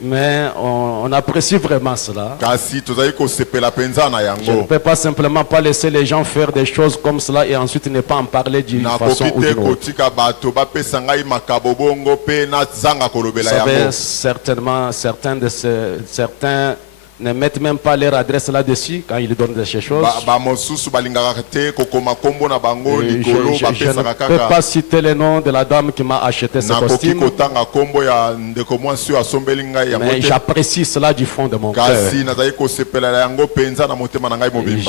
Mais on apprécie vraiment cela. Je ne peux pas simplement pas laisser les gens faire des choses comme cela et ensuite ne pas en parler d'une façon ou d'une autre. Vous savez, certainement, certains ne mettent même pas leur adresse là-dessus quand ils donnent ces choses. Je ne peux pas citer le nom de la dame qui m'a acheté ce costume, mais j'apprécie cela du fond de mon cœur. Je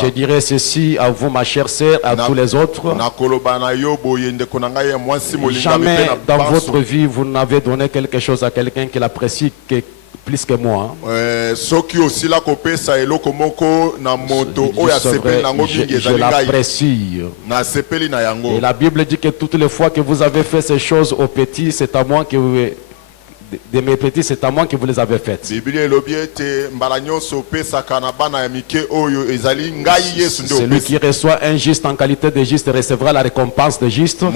dirais ceci à vous, ma chère sœur, à tous les autres. Jamais dans votre vie vous n'avez donné quelque chose à quelqu'un qui l'apprécie plus que moi. Je l'apprécie. Et la Bible dit que toutes les fois que vous avez fait ces choses aux petits, c'est à moi que de mes petits, c'est à moi que vous les avez faites. Celui qui reçoit un juste en qualité de juste recevra la récompense de juste. Celui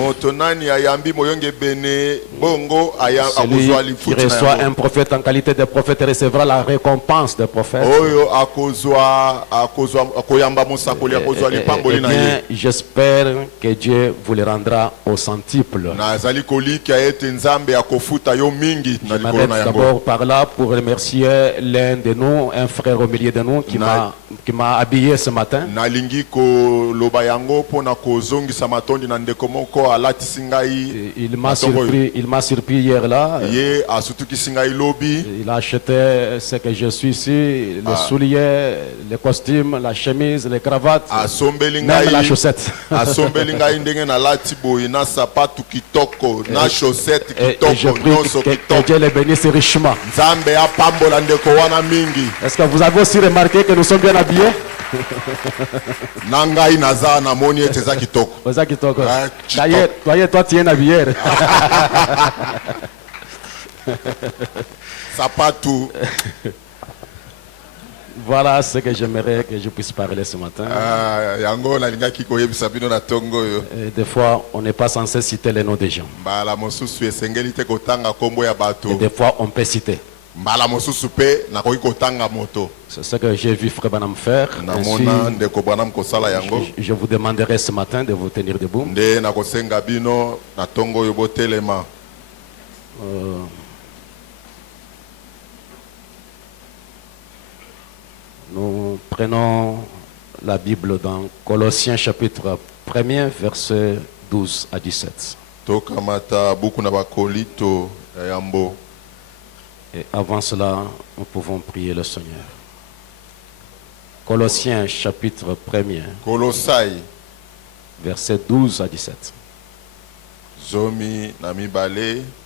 qui reçoit un prophète en qualité de prophète recevra la récompense de prophète. J'espère que Dieu vous les rendra au centuple. Je m'arrête d'abord par là pour remercier l'un de nous, un frère au milieu de nous qui m'a habillé ce matin. Il m'a surpris hier là. Il a acheté ce que je suis ici, les souliers, les costumes, la chemise, les cravates, même la chaussette. Et je prie que Dieu les bénisse richement. Est-ce que vous avez aussi remarqué que nous sommes bien habillés? Toi tu es habillé. Voilà ce que j'aimerais que je puisse parler ce matin. Et des fois, on n'est pas censé citer les noms des gens. Et des fois, on peut citer. C'est ce que j'ai vu Frère Branham faire. Ainsi, je vous demanderai ce matin de vous tenir debout. Nous prenons la Bible dans Colossiens chapitre 1er, versets 12 à 17. Et avant cela, nous pouvons prier le Seigneur. Colossiens chapitre 1er, versets 12 à 17.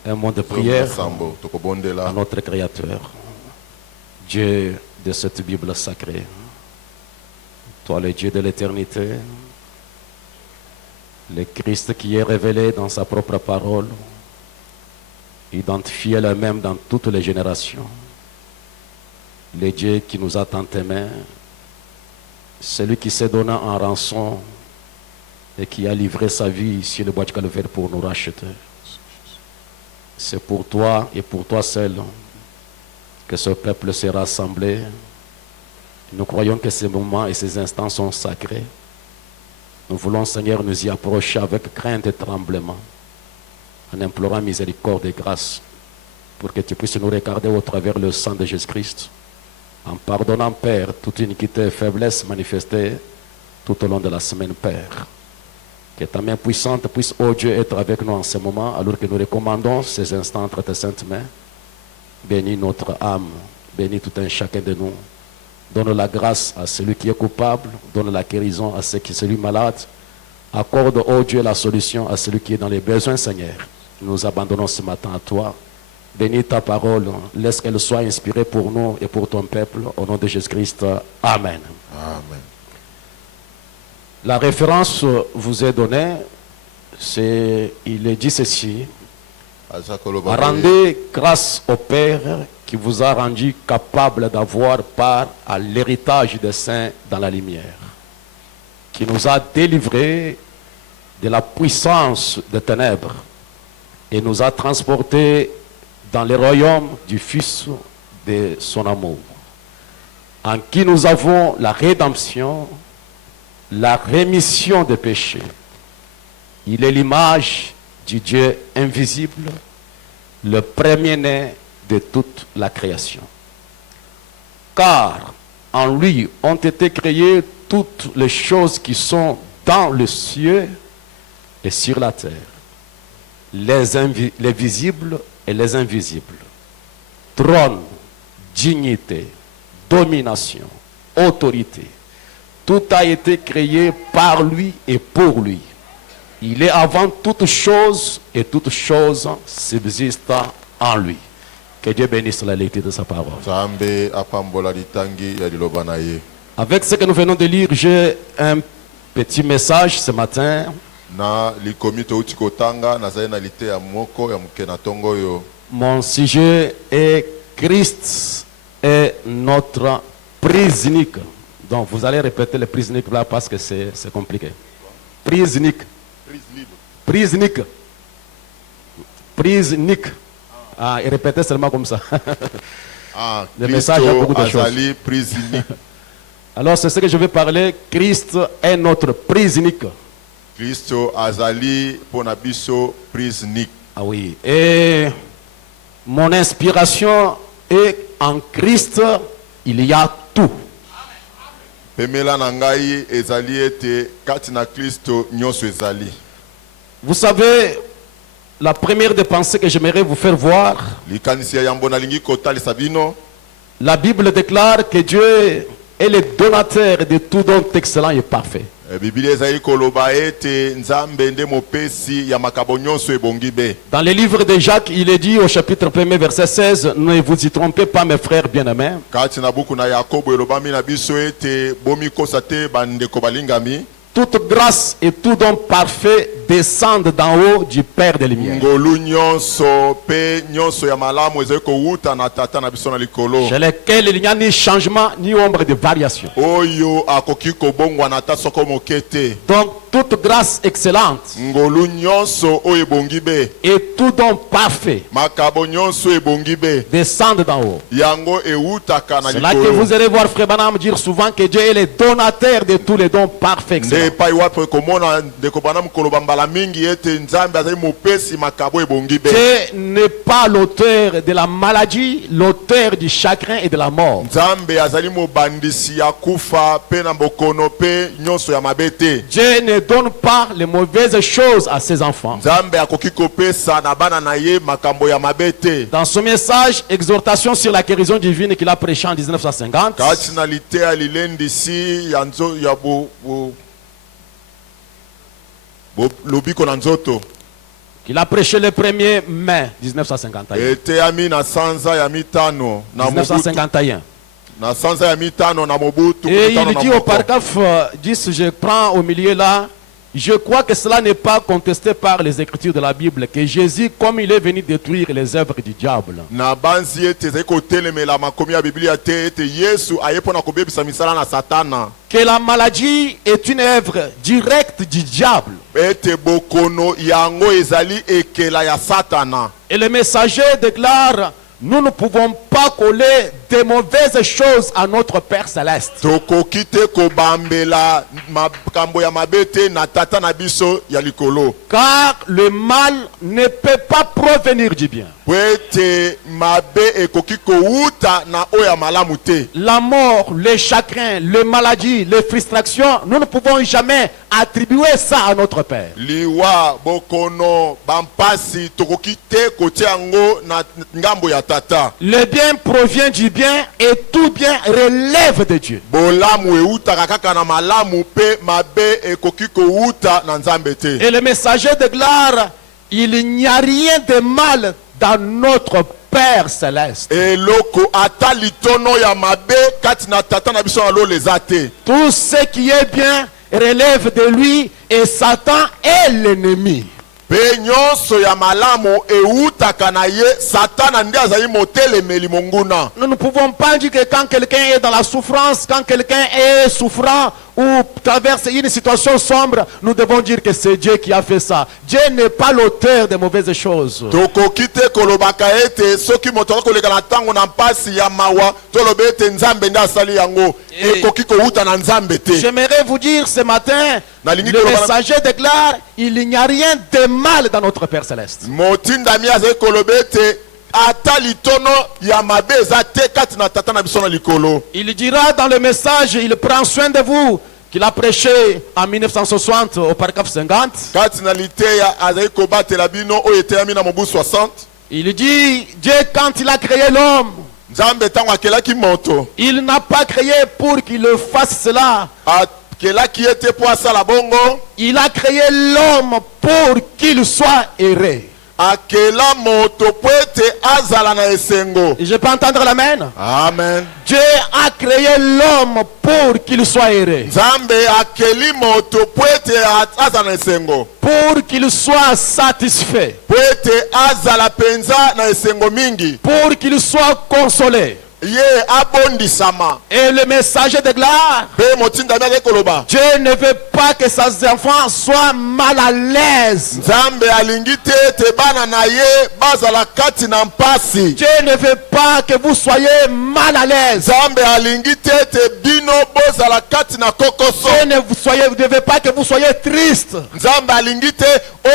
Un mot de prière à notre Créateur, Dieu de cette Bible sacrée. Toi, le Dieu de l'éternité, le Christ qui est révélé dans sa propre parole, identifié lui-même dans toutes les générations, le Dieu qui nous a tant aimés, celui qui s'est donné en rançon et qui a livré sa vie sur le bois du Calvaire pour nous racheter. C'est pour toi et pour toi seul que ce peuple s'est rassemblé. Nous croyons que ces moments et ces instants sont sacrés. Nous voulons, Seigneur, nous y approcher avec crainte et tremblement, en implorant miséricorde et grâce, pour que tu puisses nous regarder au travers le sang de Jésus-Christ, en pardonnant, Père, toute iniquité et faiblesse manifestée tout au long de la semaine, Père. Que ta main puissante puisse, ô Dieu, être avec nous en ce moment, alors que nous recommandons ces instants entre tes saintes mains. Bénis notre âme, bénis tout un chacun de nous. Donne la grâce à celui qui est coupable, donne la guérison à celui malade. Accorde, ô Dieu, la solution à celui qui est dans les besoins, Seigneur. Nous abandonnons ce matin à toi. Bénis ta parole, laisse qu'elle soit inspirée pour nous et pour ton peuple. Au nom de Jésus-Christ, Amen. Amen. La référence vous est donnée, il est dit ceci. Rendez grâce au Père qui vous a rendu capable d'avoir part à l'héritage des saints dans la lumière, qui nous a délivrés de la puissance des ténèbres et nous a transportés dans le royaume du Fils de son amour, en qui nous avons la rédemption, la rémission des péchés. Il est l'image du Dieu invisible, le premier-né de toute la création. Car en lui ont été créées toutes les choses qui sont dans le ciel et sur la terre, les visibles et les invisibles. Trône, dignité, domination, autorité. Tout a été créé par lui et pour lui. Il est avant toute chose et toute chose subsiste en lui. Que Dieu bénisse la lecture de sa parole. Avec ce que nous venons de lire, j'ai un petit message ce matin. Mon sujet est Christ est notre prise unique. Donc vous allez répéter le prise unique là parce que c'est compliqué. Prise unique. Prise unique. Prise unique. Ah, et répétez seulement comme ça. Le message a beaucoup de choses. Alors c'est ce que je vais parler. Christ est notre prise unique. Christo azali ponabiso prise unique. Ah oui. Et mon inspiration est en Christ, il y a tout. Pemela nangai ezali ete katina Christo nyonso ezali. Vous savez, la première des pensées que j'aimerais vous faire voir, la Bible déclare que Dieu est le donateur de tout don excellent et parfait. Dans le livre de Jacques, il est dit au chapitre 1, verset 16, ne vous y trompez pas mes frères bien-aimés. Toute grâce et tout don parfait descendent d'en haut du Père des Lumières. Chez lequel il n'y a ni changement ni ombre de variation. Donc toute grâce excellente et tout don parfait descendent d'en haut. C'est là que vous allez voir Frère Branham dire souvent que Dieu est le donateur de tous les dons parfaits. Dieu n'est pas l'auteur de la maladie, l'auteur du chagrin et de la mort. Dieu ne donne pas les mauvaises choses à ses enfants. Dans ce message, exhortation sur la guérison divine qu'il a prêché en 1950, qu'il a prêché le 1er mai 1951. 1951. Et il dit au paragraphe 10, je prends au milieu là, je crois que cela n'est pas contesté par les écritures de la Bible, que Jésus, comme il est venu détruire les œuvres du diable, que la maladie est une œuvre directe du diable. Et le messager déclare, nous ne pouvons pas coller des mauvaises choses à notre Père Céleste. Car le mal ne peut pas provenir du bien. La mort, les chagrins, les maladies, les frustrations, nous ne pouvons jamais attribuer ça à notre Père. Le bien provient du bien et tout bien relève de Dieu. Et le messager déclare, il n'y a rien de mal dans notre Père Céleste. Tout ce qui est bien relève de lui et Satan est l'ennemi. Nous ne pouvons pas dire que quand quelqu'un est dans la souffrance, quand quelqu'un est souffrant ou traverse une situation sombre, nous devons dire que c'est Dieu qui a fait ça. Dieu n'est pas l'auteur des mauvaises choses. tokoki te kolobaka ete soki moto akoleka na ntango na mpasi ya mawa toloba ete nzambe nde asali yango ekoki kowuta na nzambe te. J'aimerais vous dire ce matin, le messager déclare, il n'y a rien de mal dans notre Père Céleste. motindami azali koloba ete ata litono ya mabe eza te kati na tata na biso na likolo. Il dira dans le message, il prend soin de vous, qu'il a prêché en 1960 au paragraphe 50. kati na liteya azali kobatela bino oyo eteyami na mobu 60. Il dit, Dieu quand il a créé l'homme, nzambe ntango akelaki moto il n'a pas créé pour qu'il fasse cela. akelaki ete mpo asala bongo, Il a créé l'homme pour qu'il soit heureux. akela moto po ete azala na esengo. Je peux entendre l'amen? Amen. Dieu a créé l'homme pour qu'il soit heureux. nzambe akeli moto po ete azala na esengo, Pour qu'il soit satisfait. po ete azala penza na esengo mingi, Pour qu'il soit consolé. ye abondisama. Et le messager déclare, Pe motindami azali koloba Dieu ne veut pas que ses enfants soient mal à l'aise. nzambe alingi te ete bana na ye bazala kati na mpasi. Dieu ne veut pas que vous soyez mal à l'aise. nzambe alingi te ete bino bozala kati na kokoso. Dieu ne veut pas que vous soyez triste. nzambe alingi te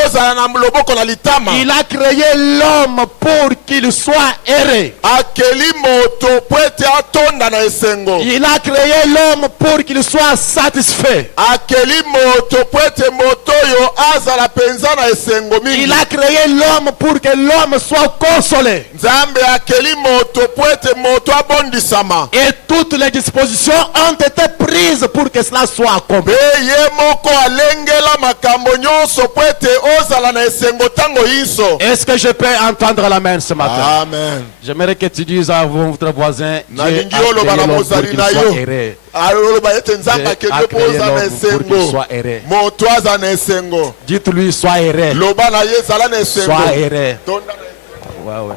ozala na loboko na litama. Il a créé l'homme pour qu'il soit heureux. akeli moto po ete atonda na esengo. Il a créé l'homme pour qu'il soit satisfait. akeli moto po ete moto oyo azala penza na esengo mingi. Il a créé l'homme pour que l'homme soit consolé. nzambe akeli moto po ete moto abondisama. Et toutes les dispositions ont été prises pour que cela soit accompli. Pe ye moko alengela makambo nyonso po ete ozala na esengo ntango nyonso. Est-ce que je peux entendre l'amen ce matin? Amen. J'aimerais que tu dises à votre voisin, Dieu a nalingi créé oloba na l'homme pour mozali qu'il na soit yo heureux. aloba ete nzambe akeli yo po oza na Pour qu'il esengo, soit heureux. moto aza na esengo. Dites-lui, sois heureux. loba na ye ezala na esengo. Sois heureux. Tonda na- Ouais, ouais.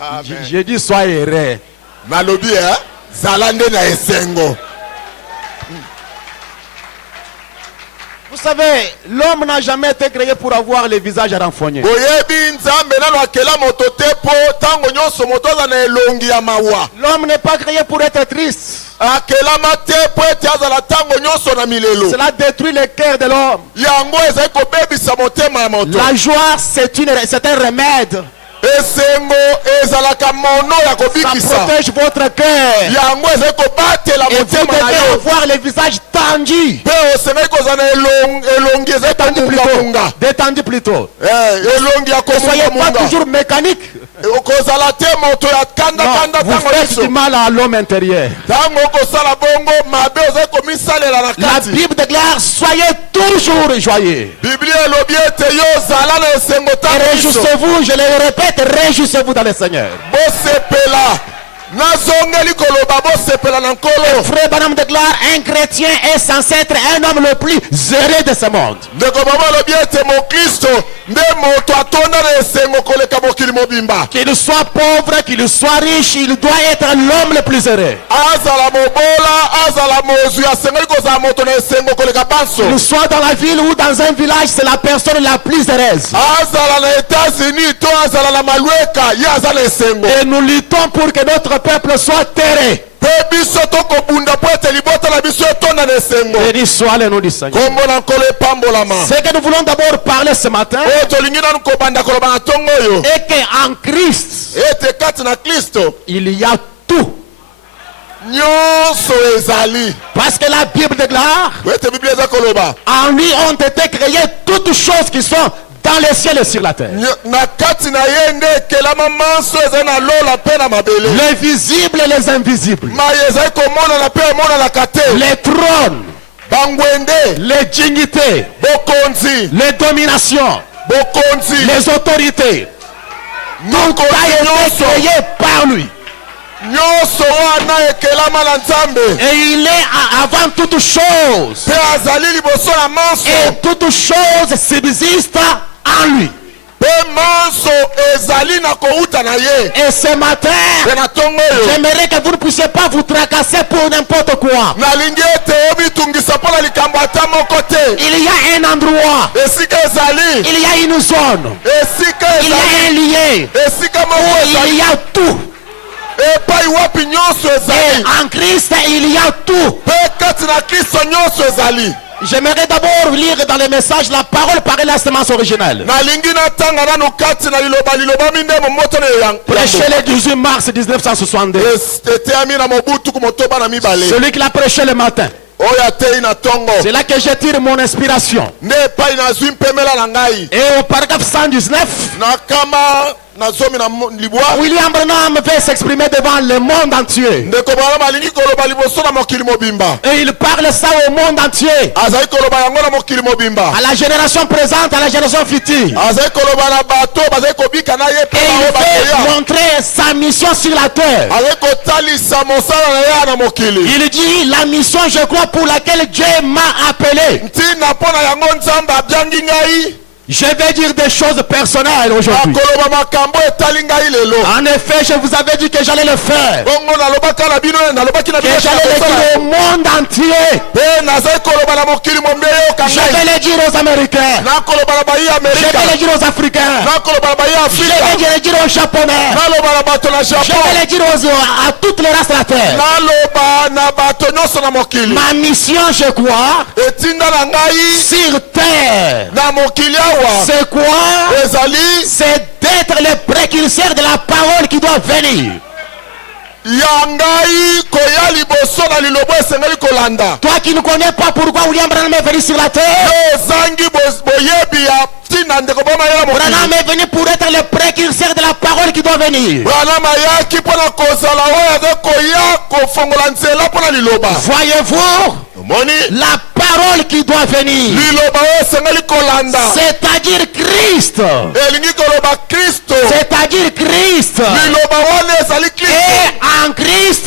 Amen. J'ai dit, sois heureux. nalobi zala nde na esengo. Vous savez, l'homme n'a jamais été créé pour avoir le visage renfogné. boyebi nzambe nano akela moto te po ntango nyonso moto aza na elongi ya mawa. L'homme n'est pas créé pour être triste. akelama te po ete azala ntango nyonso na milelo. Cela détruit le cœur de l'homme. yango ezali kobebisa motema ya moto. La joie, c'est un remède. esengo ezalaka mono ya Ça kobikisa. protège votre cœur. yango ezali kobatela Et vous motema na devez yo. avoir le visage tendu. mpe osengeli kozala na elongi ezali komungamunga. Détendu plutôt. elongi ya Ne soyez pas komungamunga. toujours mécanique. kozala te moto ya kandakanda Non, vous ntango faites du nyonso. mal à l'homme intérieur. ntango okosala bongo mabe ozali komisalela na La kati. Bible déclare, soyez toujours joyeux. biblia elobi ete yo ozala na esengo Et ntango nyonso. réjouissez-vous, je le répète, réjouissez-vous dans le Seigneur. bosepela nazongeli koloba bosepela na nkolo. Frère Branham déclare, un chrétien est censé être un homme le plus heureux de ce monde. ndeko mama alobi ete mokristo nde moto atonda na esengo koleka mokili mobimba. Qu'il soit pauvre, qu'il soit riche, il doit être l'homme le plus heureux. azala mobola azala mozwi asengeli kozala moto na esengo koleka banso. Qu'il soit dans la ville ou dans un village, c'est la personne la plus heureuse. azala na États-Unis to azala na malweka ye aza na esengo. Et nous luttons pour que notre peuple soit terré. mpe biso tokobunda po ete libota na biso etonda na esengo. Béni soit le nom du Seigneur. kombo na nkolo epambolama. Ce que nous voulons d'abord parler ce matin, oyo tolingi nanu kobanda koloba na ntongo oyo est qu'en Christ, ete kati na kristo il y a tout. nyonso ezali. Parce que la Bible déclare, po ete biblia eza koloba en lui ont été créées toutes choses qui sont dans les cieux et sur la terre. na kati na ye nde ekelama manso ezali na lola mpe na mabele. Les visibles et les invisibles. maye ezali komonana mpe emonanaka te. Les trônes, bangwende, les dignités, bokonzi, les dominations, bokonzi, les autorités. Tout a mokonzi été nyonso créé par lui. nyonso wana ekelama na nzambe. Et il est avant toutes choses. mpe azali liboso ya manso. Et toutes choses subsistent en lui. mpe manso ezali na kouta na ye. Et ce matin, Pe na tongo yo. j'aimerais que vous ne puissiez pas vous tracasser pour n'importe quoi. Nalingi ete obitungisa mpona likambo ata moko te. Il y a un endroit, Esika ezali. il y a une zone, Esika il y a ezali. un lieu Esika moko où il ezali. y a tout. Epai wapi nyonso Et ezali. en Christ, il y a tout. Pe kati na Kristo nyonso ezali. J'aimerais d'abord lire dans les messages la parole par la semence originale. Nalingi natanga nanu kati na liloba mindemo moto na yang. Prêché le 18 mars 1962. Eteami na mobutu kumotoba na mibale. Celui qui l'a prêché le matin. Oyo atei na tongo. C'est là que je tire mon inspiration. Ne epai nazwi mpemela na ngai. Et au paragraphe 119, Nakama nazomi na libwa. William Branham veut s'exprimer devant le monde entier. Ndeko Branham alingi koloba liboso na mokili mobimba. Et il parle ça au monde entier. Azali koloba yango na mokili mobimba. À la génération présente, à la génération future. Azali koloba na bato bazali kobika na ye pe Et il bao bakoya. veut montrer sa mission sur la terre. Azali kotalisa mosala na ye na mokili. Il dit la mission, je crois, pour laquelle Dieu m'a appelé. Ntina mpona yango nzambe abyangi ngai. Je vais dire des choses personnelles aujourd'hui. Akoloba makambo etali ngai lelo. En effet, je vous avais dit que j'allais le faire. Bongo nalobaka na bino nalobaki na Que bino j'allais le dire au monde entier. pe nazali koloba na mokili mombe yoka Je ngai. vais le dire aux Américains. Nakoloba na bayi Je Amerika. vais le dire aux Africains. Nakoloba na bayi Je Afrika. vais le dire aux Japonais. Naloba na bato na Je Japon. vais le dire à toutes les races de la terre. Naloba na bato nyonso na mokili. Ma mission, je crois, Etinda na ngai sur terre, na mokili awa c'est quoi? ezali C'est d'être le précurseur de la parole qui doit venir. ya ngai koya liboso na lilobo esengeli kolanda. Toi qui ne connais pas pourquoi William Branham est venu sur la terre, Yo ozangi boyebi ya ntina ndeko boma ya mokili. Branham est venu pour être le précurseur de la parole qui doit venir. Branham ayaki mpona kozala oyo aza koya kofongola nzela mpona liloba. Voyez-vous, Omoni la parole qui doit venir, liloba oyo esengeli kolanda. c'est-à-dire Christ, Elingi koloba Kristo. c'est-à-dire Christ, Liloba wana ezali Kristo. et en Christ,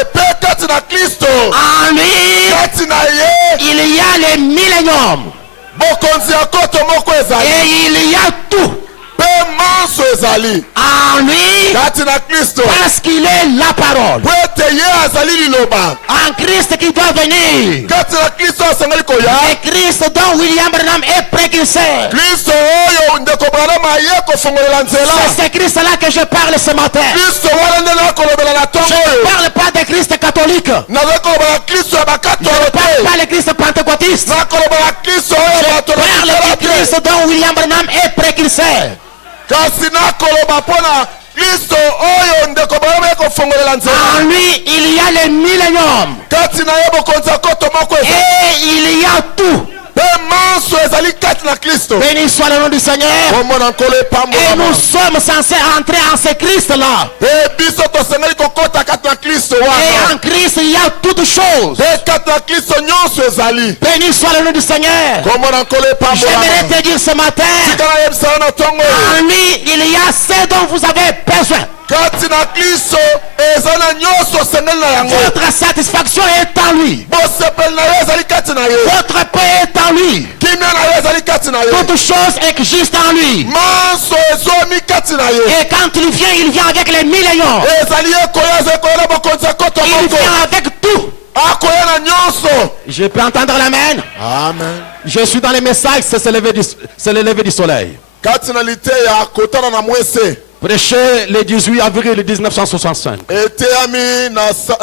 Epe kati na Kristo. en lui, Kati na ye il y a le millénium bokonzi ya koto moko ezali. et il y a tout Pe manso ezali. en lui Kati na Kristo. parce qu'il est la parole. Po ete ye azali liloba. En Christ qui doit venir. Kati na Kristo asengeli koya. Et Christ dont William Branham est précurseur. Kristo oyo ndeko Branham aye kofongolela nzela. C'est ce Christ-là que je parle ce matin. Kristo wana nde nakolobela na Je ntongo ne oyo. parle pas de Christ catholique. Naza kolobela Kristo ya Je bakatolo ne parle te. pas de Christ pentecôtiste. Nakolobela Kristo oyo Je bato parle na de Christ dont William Branham est précurseur. kasi nakoloba mpona Kristo oyo ndeko Branham aye kofongolela nzela. En lui, il y a le millénium. Kati na ye bokonzi ya koto moko ezali. Et il y a tout. Pe manso ezali kati na Kristo. Béni soit le nom du Seigneur. Kombo na nkolo Et epambolama. nous sommes censés entrer en ce Christ-là. Pe biso tosengeli kokota kati na Kristo Et wana. en Christ, il y a toutes choses. Pe kati na Kristo nyonso ezali. Béni soit le nom du Seigneur. Kombo na nkolo J'aimerais epambolama. te dire ce matin, Tika na yebisana na ntongo oyo. en lui, il y a ce dont vous avez besoin. Kati na Kristo eza na nyonso osengeli na yango. Votre satisfaction est en lui. Bosepeli na ye ezali kati na ye. Votre paix est en lui. Kimia na ye ezali kati na ye. Toute chose existent en lui. Manso ezomi kati na ye. Et quand il vient avec les millions. Ezali ye koya ezali koya na bokonzi ya koto Il moko. vient avec tout. Akoya na nyonso. Je peux entendre l'amen. Amen. Je suis dans les messages, c'est le lever du soleil. Kati na liteya kotana na mwese. Prêché le 18 avril 1965. Eteami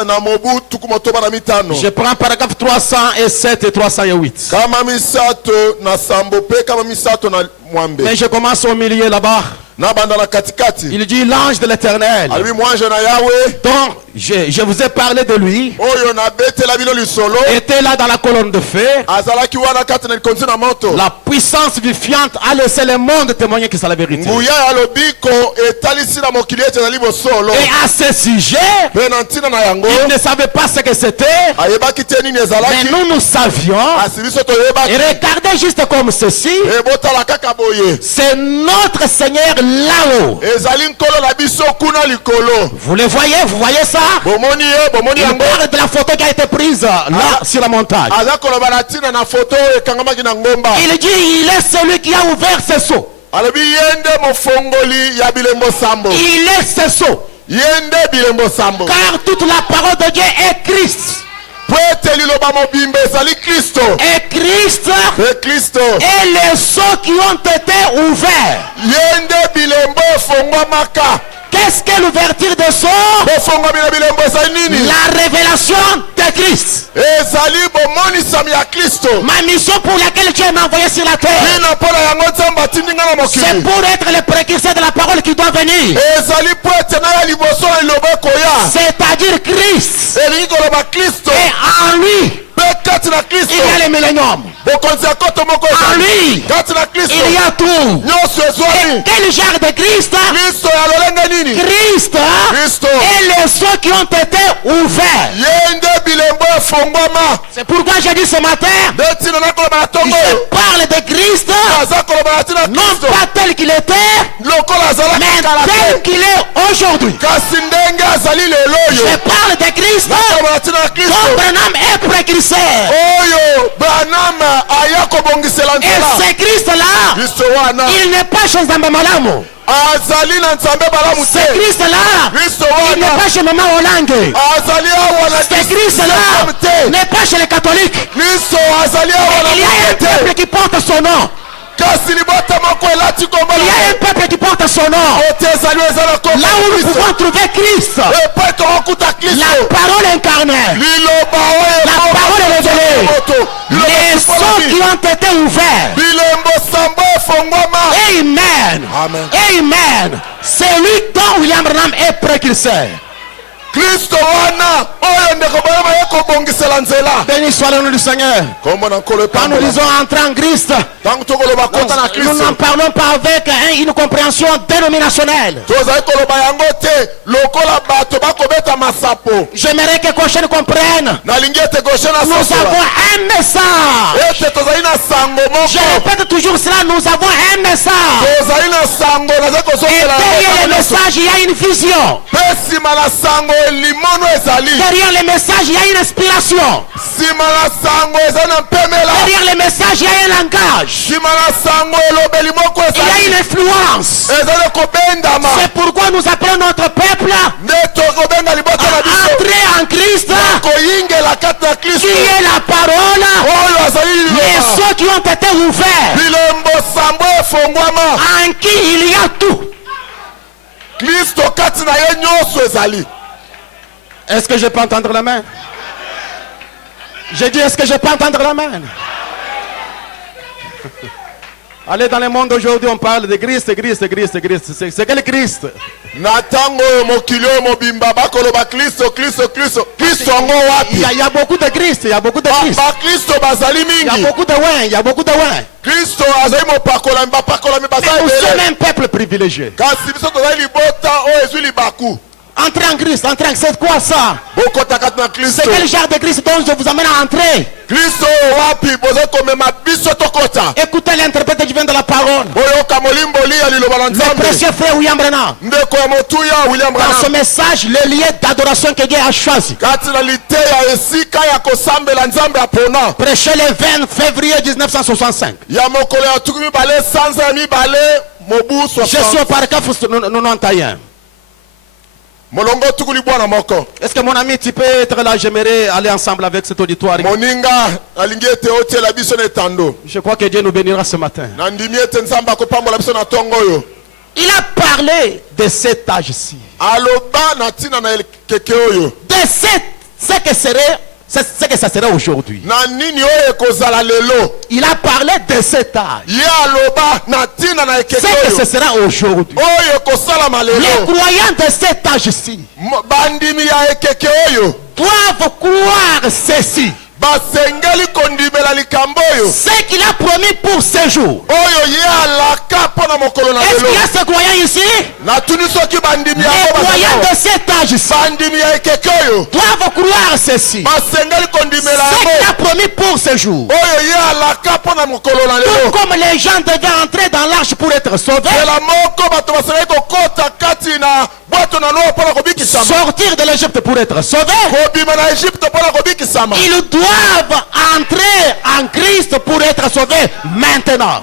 na mobu tuku motoba na mitano. Je prends paragraphe 307 et 308. Kama misato na sambo pe kama misato na mwambe. Mais je commence au milieu là-bas. Na banda na katikati. Il dit l'ange de l'Éternel. Alibi mwanje na Yahweh. Donc, je vous ai parlé de lui. Oyo na bete la bilo lisolo. Était là dans la colonne de feu. Azalaki wana kati na likonzi na moto. La puissance vivifiante a laissé le monde témoigner que c'est la vérité. Nguya ya lobiko etalisi na mokili ete na libo solo. Et à ce sujet, Pe na ntina na yango. il ne savait pas ce que c'était. Ayebaki te nini Mais ezalaki. nous savions. Asibiso toyebaki. Et regardez juste comme ceci. Ebotala kaka boye. C'est notre Seigneur là-haut. Ezali nkolo na biso kuna likolo. Vous le voyez? Vous voyez ça? Bomoni ye, bomoni Il yango. parle de la photo qui a été prise là sur la montagne. Aza koloba na ntina na foto ekangamaki na ngomba. Il dit, il est celui qui a ouvert ce seau. alobi yende mofongoli ya bilembo sambo. Il est ce sceau. Yende bilembo sambo. Car toute la parole de Dieu est Christ. Pwete liloba mobimbe ezali Kristo. Et Christ E Kristo. et les sceaux qui ont été ouverts. Yende bilembo fongwa maka. Qu'est-ce que l'ouverture des sceaux? Bofongwa bila bilembo ezali nini? La révélation de Christ. Ezali bomonisami ya Kristo. Ma mission pour laquelle Dieu m'a envoyé sur la terre, Bina pola yango nzambe atindi nga na mokili. c'est pour être le précurseur de la parole qui doit venir. Ezali pwete na ya liboso na liloba koya. C'est-à-dire Christ. Elingi koloba Kristo. Et en lui, Pe kati na Kristo. il y a le millénium. Bokonzi ya koto moko En ezali. lui, Kati na Kristo. il y a tout. Nyonso ezwami. Quel genre de Christ? Kristo ya lolenge nini? Christ Kristo. et les sceaux qui ont été ouverts. Yende bilembo efongwama. C'est pourquoi j'ai dit ce matin, Ndetina na koloba na tongo. je parle de Christ, Aza koloba na tina non Kristo. pas tel qu'il était, Lokola azala mais kala tel te. qu'il est aujourd'hui. Kasi ndenge azali lelo Je oyo. parle de Christ, Koloba na tina dont Kristo. Branham est précurseur. Oyo Branham aya kobongisela Et nzela. ce Christ-là, Kristo wana. il n'est pas chez Nzambe Malamu. Azali na nzambe balamu Ce te. Christ-là, Kristo il n'est wana. pas chez Maman Hollande. Azali awa na Ce Christ-là te. n'est pas chez les catholiques. Kristo azali awa na Il y a un te. peuple qui porte son nom. Kasi libota moko elati kombo Il y a na un peuple qui porte son nom. ote ezali eza na kombo Là na où nous Kristo. pouvons trouver Christ, Epai tokokuta Kristo. la parole incarnée, Liloba oyo la parole révélée, moto. les sceaux qui ont été ouverts. Bilembo sambo efongwama. Amen. Amen. Amen. C'est lui dont William Branham est précurseur. Kristo wana oyo ndeko bayama ye kobongisela nzela. Béni soit le nom du Seigneur. Kombo na nkolo Quand nous etambola. disons entrer en Christ, Ntango tokoloba kota na nous Kristo. n'en parlons pas avec une compréhension dénominationnelle. Tozali koloba yango te lokola bato bakobeta masapo. J'aimerais que Cochen comprenne. Nalingi ete gauche na Nous sosola. avons un message. Ete tozali na sango Je moko. répète toujours cela, nous avons un message. Tozali na sango naza Et kozongela derrière yango le nyonso. message, il y a une vision. Mpe nsima na sango limono ezali. Derrière le message, il y a une inspiration. Nsima na sango eza na mpemela. Derrière le message, il y a un langage. Nsima na sango elobeli moko Il y a ezali. une influence. ezali kobendama. C'est pourquoi nous appelons notre peuple nde tokobenga libota na à biso. entrer en Christ, koyingela kati na qui Kristo. est la parole, oyo azali les liloba. sceaux qui ont été ouverts, bilembo sambo efongwama. en qui il y a tout. Kristo kati na ye nyonso ezali. Est-ce que je peux entendre la main? J'ai dit, est-ce que je peux entendre la main? Allez, dans le monde aujourd'hui, on parle de Christ, Christ, Christ, Christ. C'est quel Christ? na ntango oyo mokili oyo mobimba bakoloba Kristo Kristo Kristo. Kristo yango wapi? Il y a beaucoup de Christ, il y a beaucoup de Christ. bakristo bazali Il y a mingi. beaucoup de win, il y a beaucoup de win. Kristo azali mopakolami bapakolami Mais bazali nous sommes ebele. un peuple privilégié. kasi biso tozali libota oyo ezwi libaku. Entrer en Christ, entrer en c'est quoi ça? bokota kati na C'est Kristo. quel genre de Christ dont je vous amène à entrer? Kristo oyo wapi bozali komema biso tokota. Écoutez l'interprète qui vient de la parole. boyoka molimboli ya liloba na Le nzambe. précieux frère William Branham. ndeko ya motuya William Dans ce Branham. message, le lieu d'adoration que Dieu a choisi. kati na liteya esika ya kosambela nzambe apona. Prêché le 20 février 1965. ya mokolo ya tuku mibale sanza ya mibale mobu Je suis 60. au paragraphe 91. molongo tukuli bwana moko. Est-ce que mon ami, tu peux être là? J'aimerais aller ensemble avec cet auditoire. moninga alingi ete otiela biso na etando. Je crois que Dieu nous bénira ce matin. na ndimi ete nzambe akopambola biso na ntongo oyo. Il a parlé de cet âge-ci. aloba na ntina na ekeke oyo. De ce que ça serait aujourd'hui. na nini oyo ekozala lelo. Il a parlé de cet âge. ye aloba na ntina na ekeke Ce que ce oyo. sera aujourd'hui. oyo ekosalama Les lelo. croyants de cet âge-ci bandimi ya ekeke oyo. doivent croire ceci. basengeli kondimela likambo oyo. Ce qu'il a promis pour ce jour. oyo ye alaka mpo na mokolo na Est-ce lelo. qu'il y a ces croyants ici? natuni soki bandimi Les yango croyants bazali de cet âge-ci bandimi ya ekeke oyo. doivent croire ceci. basengeli kondimela Ce qu'il a yango. promis pour ce jour. oyo ye alaka mpo na mokolo na Tout lelo. comme les gens devaient entrer dans l'arche pour être sauvés, ela moko bato basengeli kokota kati na bwato na noa mpo na kobikisa sortir de l'Égypte pour être sauvés, ils doivent entrer en Christ pour être sauvés maintenant.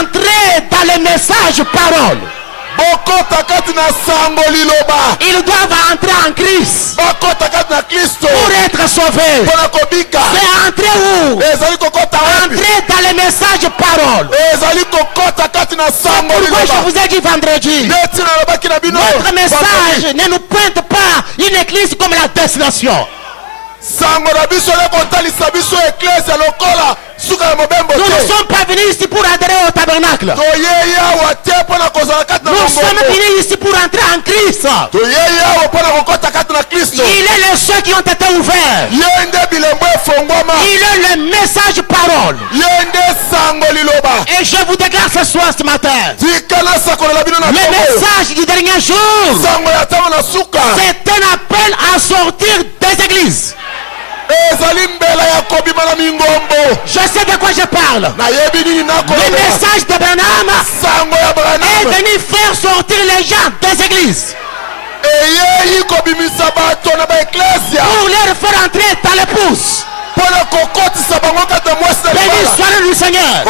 Entrer dans le message parole. Ils doivent entrer en Christ pour être sauvés. C'est entrer où? Entrer dans le message parole. Pourquoi je vous ai dit vendredi? Notre message ne nous pointe pas une église comme la destination. Nous ne sommes pas venus ici pour adhérer au tabernacle. Nous sommes venus ici pour entrer en Christ. Il est les ceux qui ont été ouverts. Il est le message parole. Et je vous déclare ce soir, ce matin, le message du dernier jour, c'est un appel à sortir des églises. Je sais de quoi je parle. Le message de Branham est venu faire sortir les gens des églises pour les faire entrer dans l'épouse. Béni soit du Seigneur.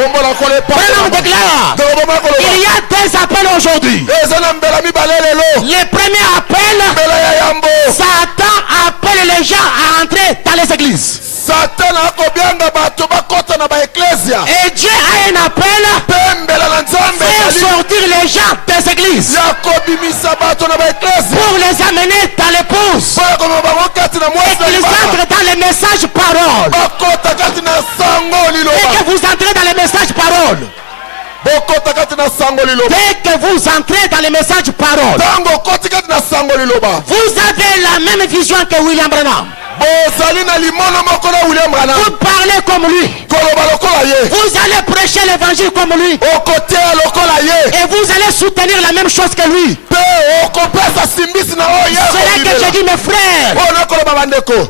Branham déclare, il y a des appels aujourd'hui. Le premier appel, Satan appelle les gens à entrer dans les églises. Et Dieu a un appel faire sortir les gens des églises pour les amener dans l'épouse et qu'ils entrent dans le message parole. Et que vous entrez dans le message parole. Dès que vous entrez dans le message parole, vous avez la même vision que William Branham. Vous parlez comme lui. Vous allez prêcher l'évangile comme lui. Et vous allez soutenir la même chose que lui. C'est là que j'ai dit, mes frères,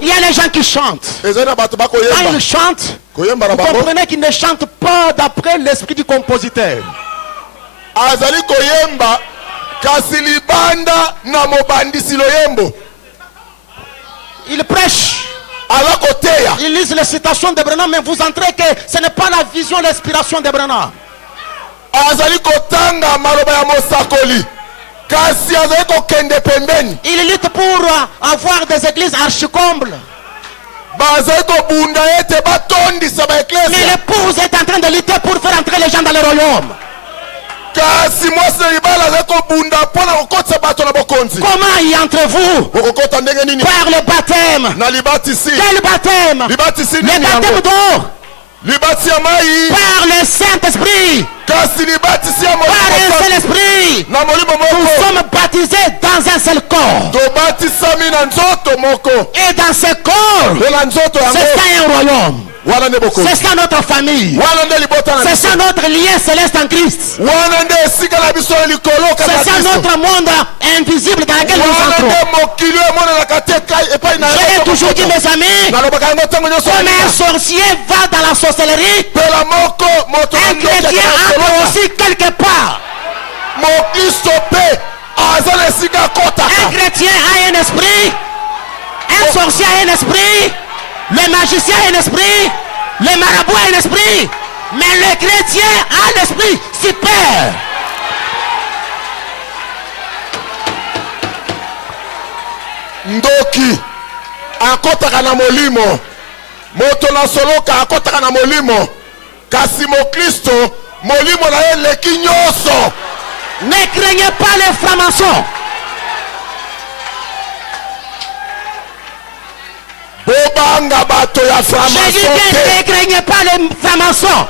il y a les gens qui chantent. Quand ils chantent, vous comprenez qu'ils ne chantent pas d'après l'esprit du compositeur. Il prêche. Ils lisent les citations de Branham, mais vous entrez que ce n'est pas la vision, l'inspiration de Branham. Il lutte pour avoir des églises archicombles. Mais l'épouse est en train de lutter pour faire entrer les gens dans le royaume. Comment y entrez-vous? Par le baptême. Quel bâtême? Le baptême d'eau. Par le Saint-Esprit. Par un seul esprit. Nous sommes baptisés dans un seul corps. Et dans ce corps, c'est ça un royaume. C'est ça notre famille. C'est ça notre lien céleste en Christ. C'est ça notre monde invisible dans lequel nous entrons. J'ai toujours dit, mes amis, comme un sorcier va dans la sorcellerie, un chrétien entre aussi quelque part. Un chrétien a un esprit, un sorcier a un esprit, le magicien a un esprit, le marabout a un esprit, mais le chrétien a l'esprit super. Ndoki akotaka na molimo, moto na soloka akotaka na molimo, kasi mo Kristo molimo na ye leki nyoso. Ne craignez pas les francs-maçons. J'ai dit que ne craignez pas les francs-maçons.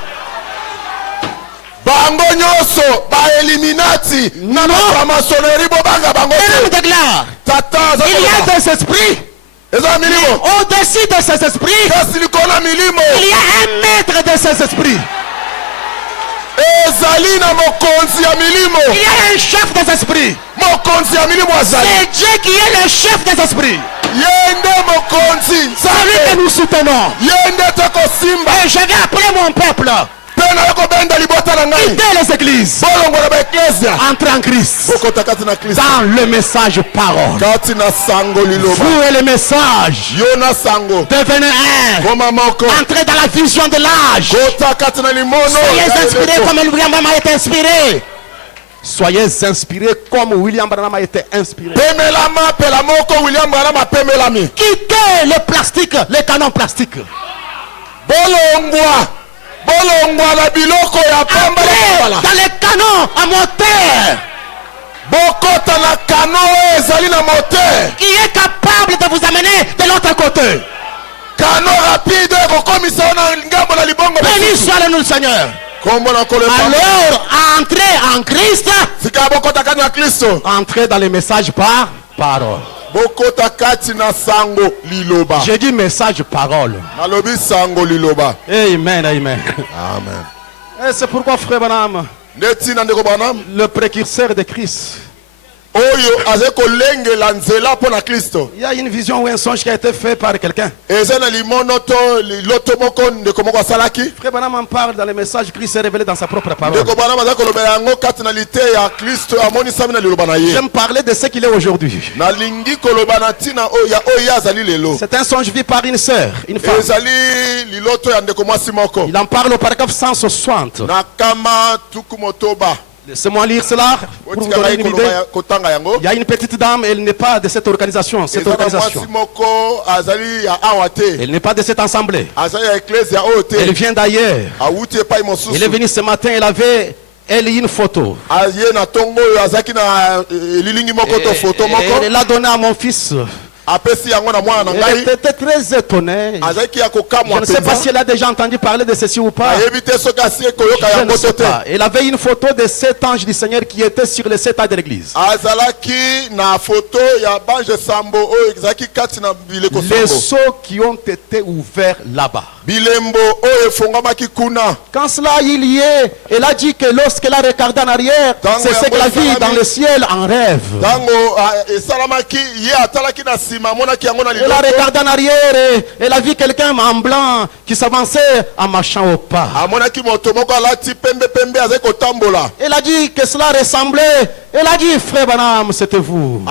Bango nyoso ba eliminati na franc-maçonnerie bobanga bango. Il y a des esprits. Au-dessus de ces esprits, il y a un maître de ces esprits. Il y a un chef des esprits. C'est Dieu qui est le chef des esprits. C'est lui que nous soutenons. Et je vais appeler mon peuple. Quittez les églises. Entrez en Christ. Dans le message parole. Vous et le message. Devenez un. Entrez dans la vision de l'âge. Soyez inspirés comme William Branham a été inspiré. Soyez inspirés comme William Branham a été inspiré. Quittez le plastique, les canons plastiques. Entrez dans les canons à moteur. Qui est capable de vous amener de l'autre côté. Béni soit le nom du Seigneur. Alors, entrez en Christ. Entrez dans les messages par parole. J'ai dit message parole. Amen, amen. Et c'est pourquoi frère Branham, le précurseur de Christ, il y a une vision ou un songe qui a été fait par quelqu'un. Frère Branham en parle dans le message. Christ est révélé dans sa propre parole. J'aime parler de ce qu'il est aujourd'hui. C'est un songe vu par une sœur, une femme. Il en parle au paragraphe 160. Laissez-moi lire cela pour vous donner une idée. Il y a une petite dame, elle n'est pas de cette organisation. Elle n'est pas de cette assemblée. Elle vient d'ailleurs. Elle est venue ce matin, elle avait une photo. Elle l'a donnée à mon fils. Elle était très étonnée. Je ne sais pas si elle a déjà entendu parler de ceci ou pas. Je ne sais pas. Elle avait une photo de 7 anges du Seigneur qui étaient sur les 7 ans de l'église. Les seaux qui ont été ouverts là-bas. Quand cela il y est, elle a dit que lorsqu'elle a regardé en arrière, c'est ce qu'elle a vu dans le ciel en rêve. Elle a regardé en arrière et elle a vu quelqu'un en blanc qui s'avançait en marchant au pas. Elle a dit que cela ressemblait. Elle a dit, frère Branham, c'était vous.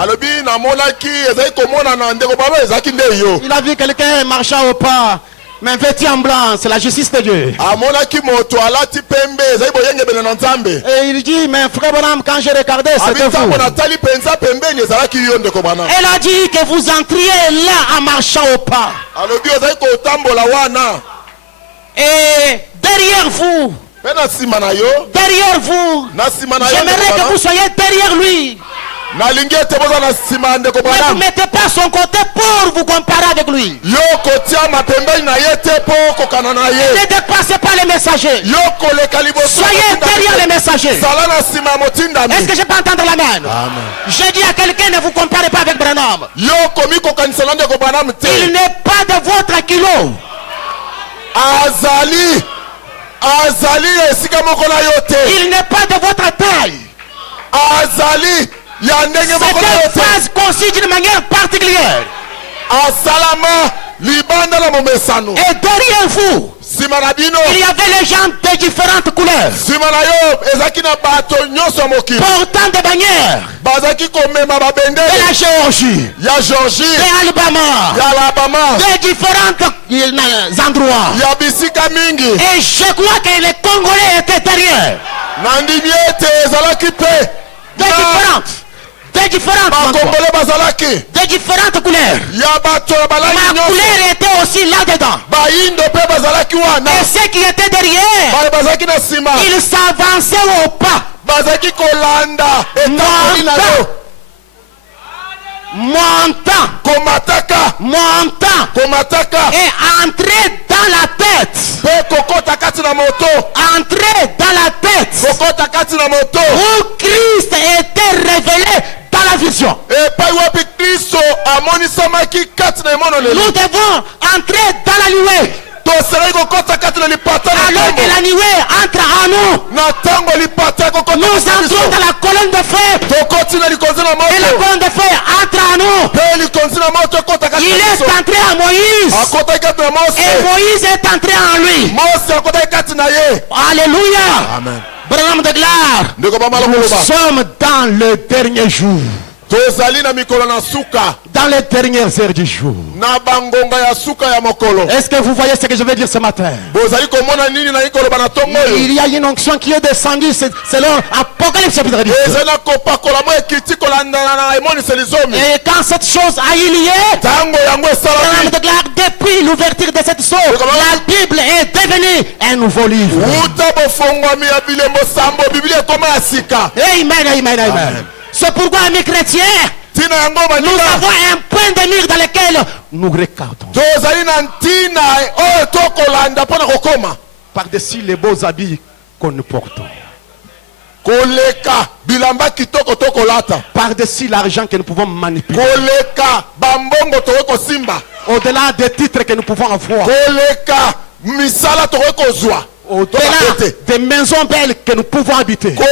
Il a vu quelqu'un marchant au pas, mais vêtu en blanc, c'est la justice de Dieu. Et il dit, mais frère Branham, quand j'ai regardé, c'était vous. Elle a dit que vous entriez là en marchant au pas. Et derrière vous, j'aimerais que vous soyez derrière lui. Ne vous mettez pas son côté pour vous comparer avec lui. Ne dépassez pas les messagers. Soyez derrière les messagers. Est-ce que je peux entendre la main? J'ai dit à quelqu'un, ne vous comparez pas avec Branham. Il n'est pas de votre kilo. Il n'est pas de votre taille. Cette phrase consiste d'une manière particulière. Et derrière vous, il y avait les gens de différentes couleurs, portant des bannières de la Géorgie, de l'Alabama, de différents endroits. Et je crois que les Congolais étaient derrière. De différentes couleurs. Ma couleur était aussi là-dedans. Et ceux qui étaient derrière, ils s'avançaient au pas. Montant et entrer dans la tête. Entrer dans la tête où Christ était révélé dans la vision. Nous devons entrer dans la nuée. Alors que la nuée entre en nous, nous entrons dans la colonne de feu. feu. Et la colonne de feu entre en nous. Il est entré à Moïse. Et Moïse est entré en lui. Alléluia. Amen. Branham de gloire. Nous sommes dans le dernier jour. Dans les dernières heures du jour. Est-ce que vous voyez ce que je veux dire ce matin? Il y a une onction qui est descendue selon Apocalypse chapitre 10. Et quand cette chose a eu lieu, depuis l'ouverture de cette chose, la Bible est devenue un nouveau livre. Amen, amen, amen. C'est pourquoi, mes chrétiens, nous avons un point de mire dans lequel nous regardons. Par-dessus les beaux habits que nous portons. Par-dessus l'argent que nous pouvons manipuler. Au-delà des titres que nous pouvons avoir. Au-delà des maisons belles que nous pouvons habiter. Mais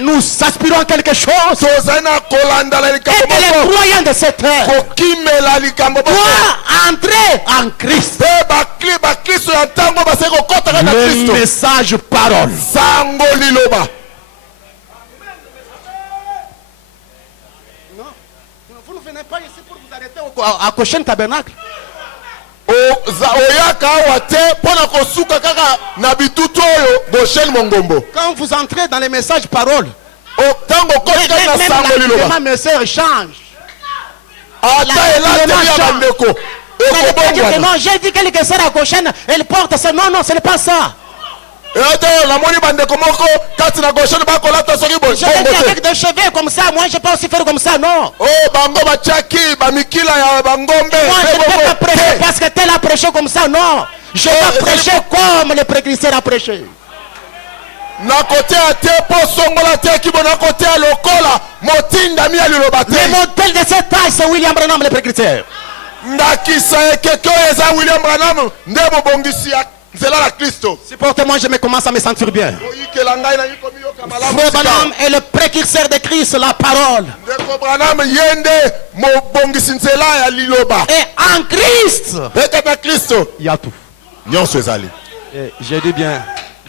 nous aspirons à quelque chose. Et que les croyants de cette terre doivent entrer en Christ. Le message parole. Non, vous ne venez pas ici pour vous arrêter à Goshen Tabernacle. Quand vous entrez dans les messages paroles, même mes soeurs changent. Non, j'ai dit quelque chose à Goshen, elle porte ça. Non, non, ce n'est pas ça. Je vais avec des cheveux comme ça, moi je peux aussi faire comme ça, non. Moi je ne peux pas prêcher parce que tel a prêché comme ça, non. Je vais prêcher comme le précurseur a prêché. Le modèle de cette taille, c'est William Branham le précurseur. Supportez-moi, je me commence à me sentir bien. Frère Branham est le précurseur de Christ, la parole. Et en Christ, il y a tout. Et j'ai dit bien,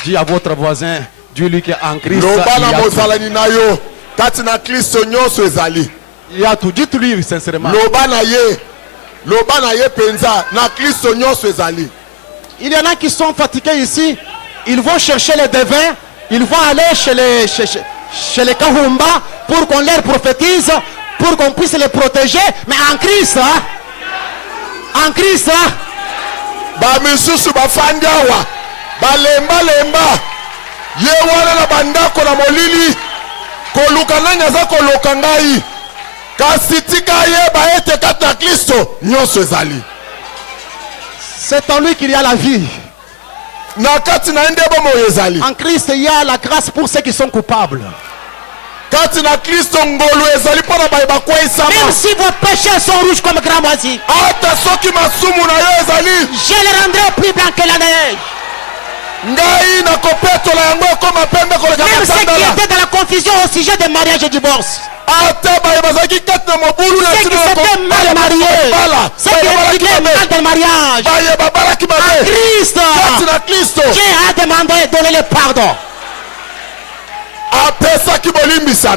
dis à votre voisin, dis-lui qu'en Christ, il y a tout. Dites-lui sincèrement. Il y en a qui sont fatigués ici. Ils vont chercher les devins. Ils vont aller chez les Kahumba pour qu'on leur prophétise, pour qu'on puisse les protéger. Mais en Christ, en Christ, c'est en lui qu'il y a la vie. En Christ, il y a la grâce pour ceux qui sont coupables. Même si vos péchés sont rouges comme grand moisi, je les rendrai plus blancs que la neige. Même ceux qui étaient dans la confusion au sujet des mariages et divorces, ceux qui s'étaient mal mariés, ceux qui étaient mal dans le mariage, en Christ, Dieu a demandé de donner le pardon.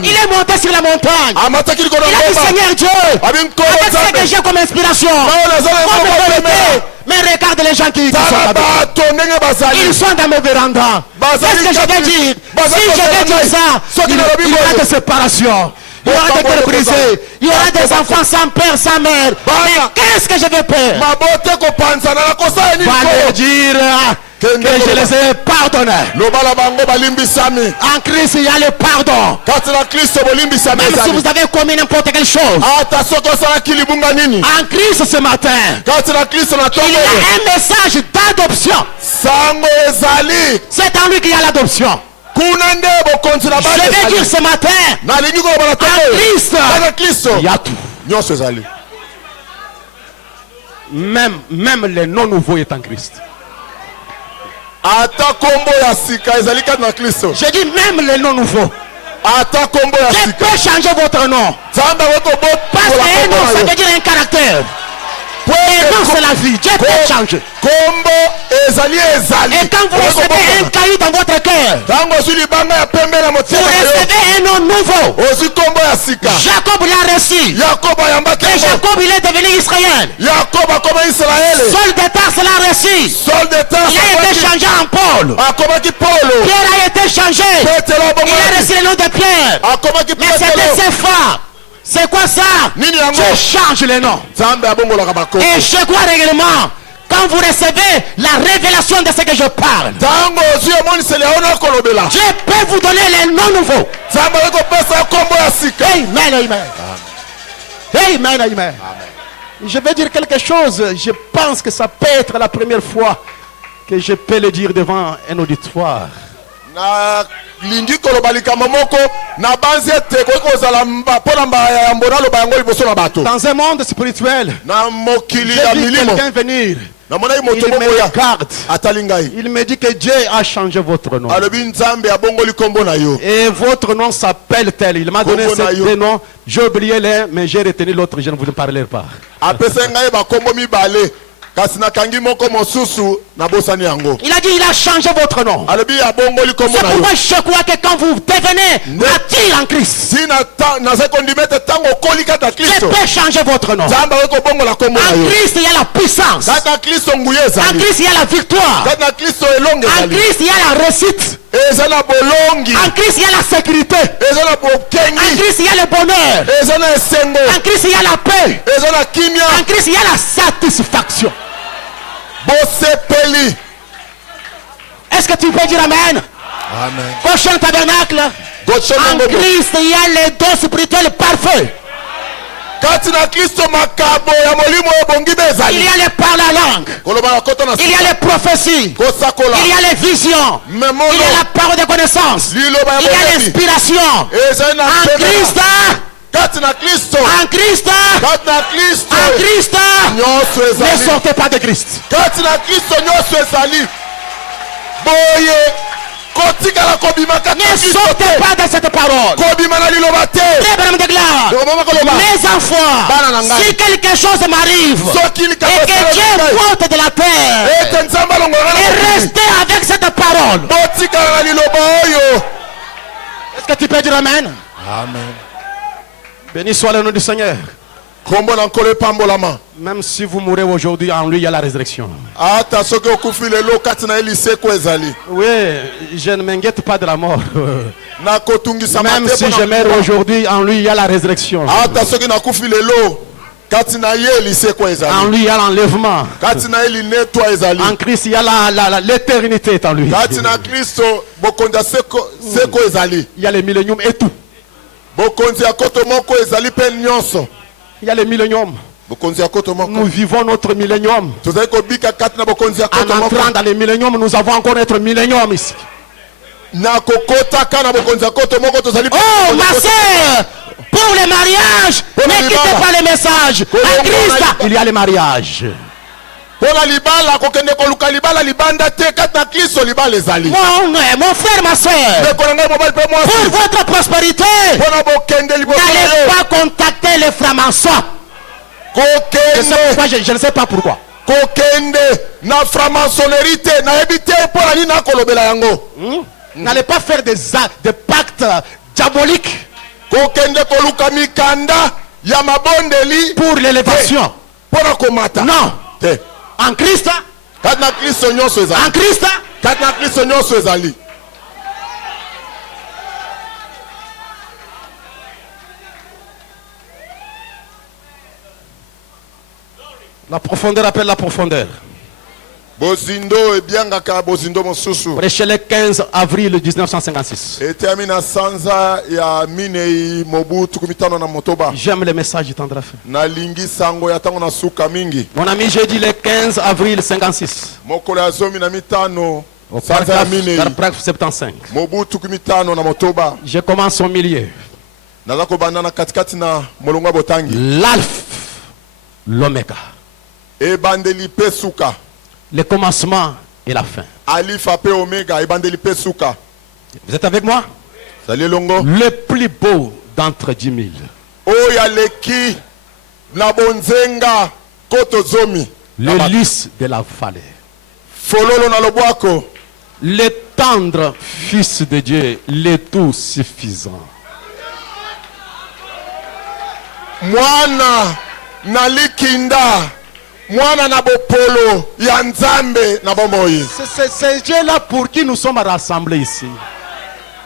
Il est monté sur la montagne. Il a dit Seigneur Dieu, avec ce que j'ai comme inspiration, comme vérité, mais regarde les gens qui sont là-bas. Ils sont dans mes vérandas. Qu'est-ce que je vais dire? Si je vais dire ça, il y aura des séparations. Il y aura des cœurs brisés. Il y aura des enfants sans père, sans mère. Mais qu'est-ce que je vais faire? Va leur dire que je les ai pardonnés. En Christ, il y a le pardon. Même si vous avez commis n'importe quelle chose, en Christ ce matin, il y a un message d'adoption. C'est en lui qu'il y a l'adoption. Je vais dire ce matin, en Christ, il y a tout. Même les non-nouveaux est en Christ. ata kombo ya sika ezali kati na Kristo. Je dis même les noms nouveaux. Ata kombo ya Je sika. peux changer votre nom. Nzambe akokobot. Parce que nom, ça veut dire un caractère. Et non, c'est la vie. Dieu peut changer. Kombo ezali ezali. Et quand vous recevez un caillou dans votre cœur, tango ozwi libanga ya pembe na vous motema na yo. recevez un nom nouveau. Ozwi kombo ya sika. Jacob l'a reçu. Yakobo ayambaki Et yango. Jacob, il est devenu Israël. Yakobo akoma Israele. Saul de Tarse l'a reçu. Saul de Tarse Il a été changé en Paul. akomaki Paulo. Pierre a été changé. Petelo Il a abongaki. reçu le nom de Pierre. Akomaki Mais c'était Petelo. ses frères. C'est quoi ça? Nini yango? Tu changes les noms. Nzambe abongolaka bakoko. Et chez quoi règlement? Quand vous recevez la révélation de ce que je parle, Tango ozwi emoniseli yaona kolobela. Dieu peut vous donner les noms nouveaux. Nzambe akopesa kombo ya sika. Amen, amen. Amen, amen. Je vais dire quelque chose. Je pense que ça peut être la première fois que je peux le dire devant un auditoire. Na lingi koloba likambo moko na banzi ete koki kozala mpona mbaya ya mbona aloba yango liboso na bato. Dans un monde spirituel, Na mokili j'ai ya vu milimo. quelqu'un venir. Namonaki moto Il moko me ya regarde. atali ngai. Il me dit que Dieu a changé votre nom. Alobi Nzambe abongoli kombo na yo. Et votre nom s'appelle tel. Il m'a donné Kombo na ces yo. deux noms. J'ai oublié l'un, mais j'ai retenu l'autre. Je ne vous en parlerai pas. Apesa ngai bakombo mibale. Kasi nakangi moko mosusu na bosani yango. Il a dit, il a changé votre nom. Alobi abongoli kombo C'est na yo. pourquoi je crois que quand vous devenez nature en Christ, Si naza kondimete tango okoli kata Dieu Kristo. peut changer votre nom. Nzambe akobongola kombo na En yo. Christ, il y a la puissance. Kata Kristo nguye En ezali. Christ, il y a la victoire. Kata Kristo elonge En ezali. Christ, il y a la réussite. Eza na bolongi. En Christ, il y a la sécurité. Eza na En bokengi. Christ, il y a le bonheur. Eza na esengo. En Christ, il y a la paix. Eza na kimia. En Christ, il y a la satisfaction. Bosepeli. Est-ce que tu peux dire Amen? Amen. Prochain tabernacle. En Christ, il y a les dons spirituels parfaits. Kati na Kristo makabo ya molimo ebongi Il bezali. y a les paroles à la langue. Koloba na koto na Il y a les prophéties. kosakola. Il y a les visions. Memono. Il y a la parole de connaissance. Liloba Il y a ya boyebi. l'inspiration. Eza na En Christ, Kati na Kristo. en Christ, Kati na Kristo. en Christ, Nyonso ne ezali. sortez pas de Christ. Kati na Kristo nyonso ezali. Boye kotikala kobima kati na Ne Kristo sortez te. pas de cette parole. Kobima na liloba te. Abraham déclare, Mama koloba. mes enfants, Bana na ngai. si quelque chose m'arrive Soki et likambo que Dieu monte de la terre ete Nzambe alongolaka na et mokili. restez avec cette parole. Botikala na liloba oyo. Est-ce que tu peux dire Amen? Amen. Béni soit le nom du Seigneur. Kombo na nkolo epambolama. Même si vous mourrez aujourd'hui, en lui, il y a la résurrection. Ata soki okufi lelo kati na ye liseko ezali. Oui, je ne m'inquiète pas de la mort. Nakotungisa Même mate si mpona je meurs kokufa. aujourd'hui, en lui, il y a la résurrection. Ata soki nakufi lelo kati na ye liseko En ezali. lui, il y a l'enlèvement. Kati na ye linetwa ezali. En Christ, il y a l'éternité est en lui. Kati na Kristo bokonzi ya seko ezali. Il y a les milléniums et tout. Bokonzi ya koto moko ezali mpe nyonso. Il y a les milléniums. Bokonzi ya koto Nous moko. vivons notre millénium. Tozali kobika kati na bokonzi ya En koto moko. entrant dans les milléniums, nous avons encore notre millénium ici. Na kokotaka na bokonzi ya koto moko tozali. Oh, ma sœur, pour les mariages, ne quittez pas les messages. En Christ, il y a les mariages. Pona libala kokende koluka libala libanda te kati na Kristo libala ezali. Mon frère, ma soeur, Ndeko na ngai mobali mpe mwasi. pour votre prospérité, Pona bokende liboso na n'allez yo. pas contacter les francs-maçons. Je ne sais pas pourquoi. Kokende na franc-maçonnerie te nayebi te mpona nini nakolobela yango. N'allez pas faire des pactes diaboliques Kokende koluka mikanda ya mabondeli pour l'élévation. mpona komata. Non. Te. En Christ, Kati na Kristo nyonso ezali. en Christ, Kati na Kristo nyonso ezali. la profondeur appelle la profondeur. Bozindo ebiangaka bozindo mosusu. Prêchez le 15 avril 1956. Eteyami na sanza ya minei mobu tukumitano na motoba. J'aime les messages du temps de la fin. Nalingi sango ya tango na suka mingi. Mon ami, j'ai dit le 15 avril 56. Mokolo ya zomi na mitano. Au Sanza ya minei. paragraphe 75. Mobu tukumitano na motoba. Je commence au milieu. Naza kobanda na katikati na molongo ya botangi. L'alpha, l'oméga. Ebandeli pe suka. Le commencement et la fin. Alpha pe Omega ebandeli pe suka. Vous êtes avec moi? Salut longo. Le plus beau d'entre 10 000. Oya leki na bonzenga koto zomi. Le lys de la vallée. Fololo na lobwako. Le tendre Fils de Dieu, le tout suffisant. Mwana na likinda. Mwana na bopolo ya nzambe na bomoi. C'est Dieu-là pour qui nous sommes rassemblés ici.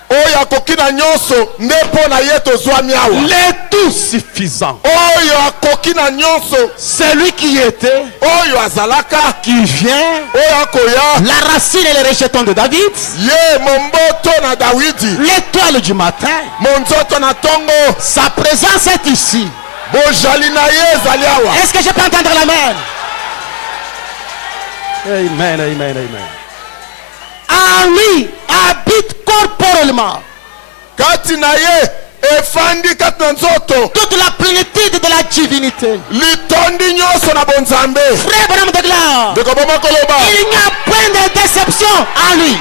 Oya kokina nyonso ndepo na yeto zwami awa. Le tout suffisant. Oya kokina nyonso. Celui qui était, Oyo azalaka. qui vient, Oya koya. la racine et le rejeton de David, Ye momboto na Dawidi. l'étoile du matin, Monzoto na tongo. sa présence est ici. Bojali na ye ezali awa. Est-ce que je peux entendre l'amen? Amen, amen, amen. En lui habite corporellement Kati na ye efandi kati na nzoto. toute la plénitude de la divinité. Litondi nyonso na bonzambe. Frère Branham de gloire, Ndeko boma koloba. il n'y a point de déception en lui.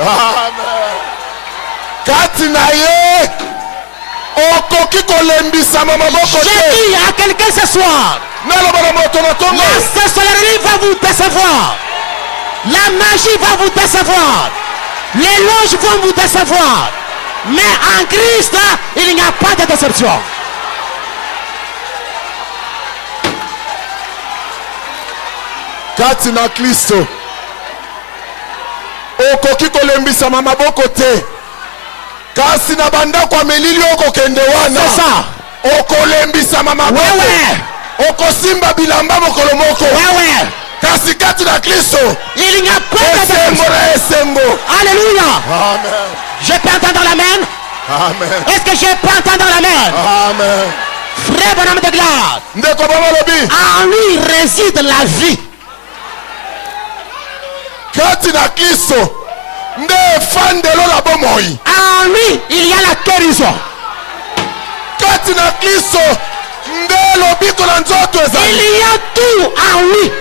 Amen. Kati na ye okoki kolembisama maboko Je te. dis à quelqu'un ce soir, Naloba na moto na tongo. la sorcellerie va vous décevoir. La magie va vous décevoir. Les loges vont vous décevoir. Mais en Christ, il n'y a pas de déception. Kati na Kristo okoki kolembisama maboko te. Kasi na bandako ya melili okokende wana. C'est ça. Okolembisama maboko. Ouais. Okosimba bilamba mokolo moko. Ouais. Kasi kati na Kristo Il n'y a pas de esengo déception. na esengo. Alléluia. Amen. Je peux entendre l'amen? Amen. Est-ce que je peux entendre l'amen? Amen. Frère bonhomme de gloire, Ndeko bama lobi. en lui réside la vie. Kati na Kristo nde efandelo la bomoi. En lui, il y a la guérison. Kati na Kristo nde lobiko na nzoto Il ezali. y a tout en lui.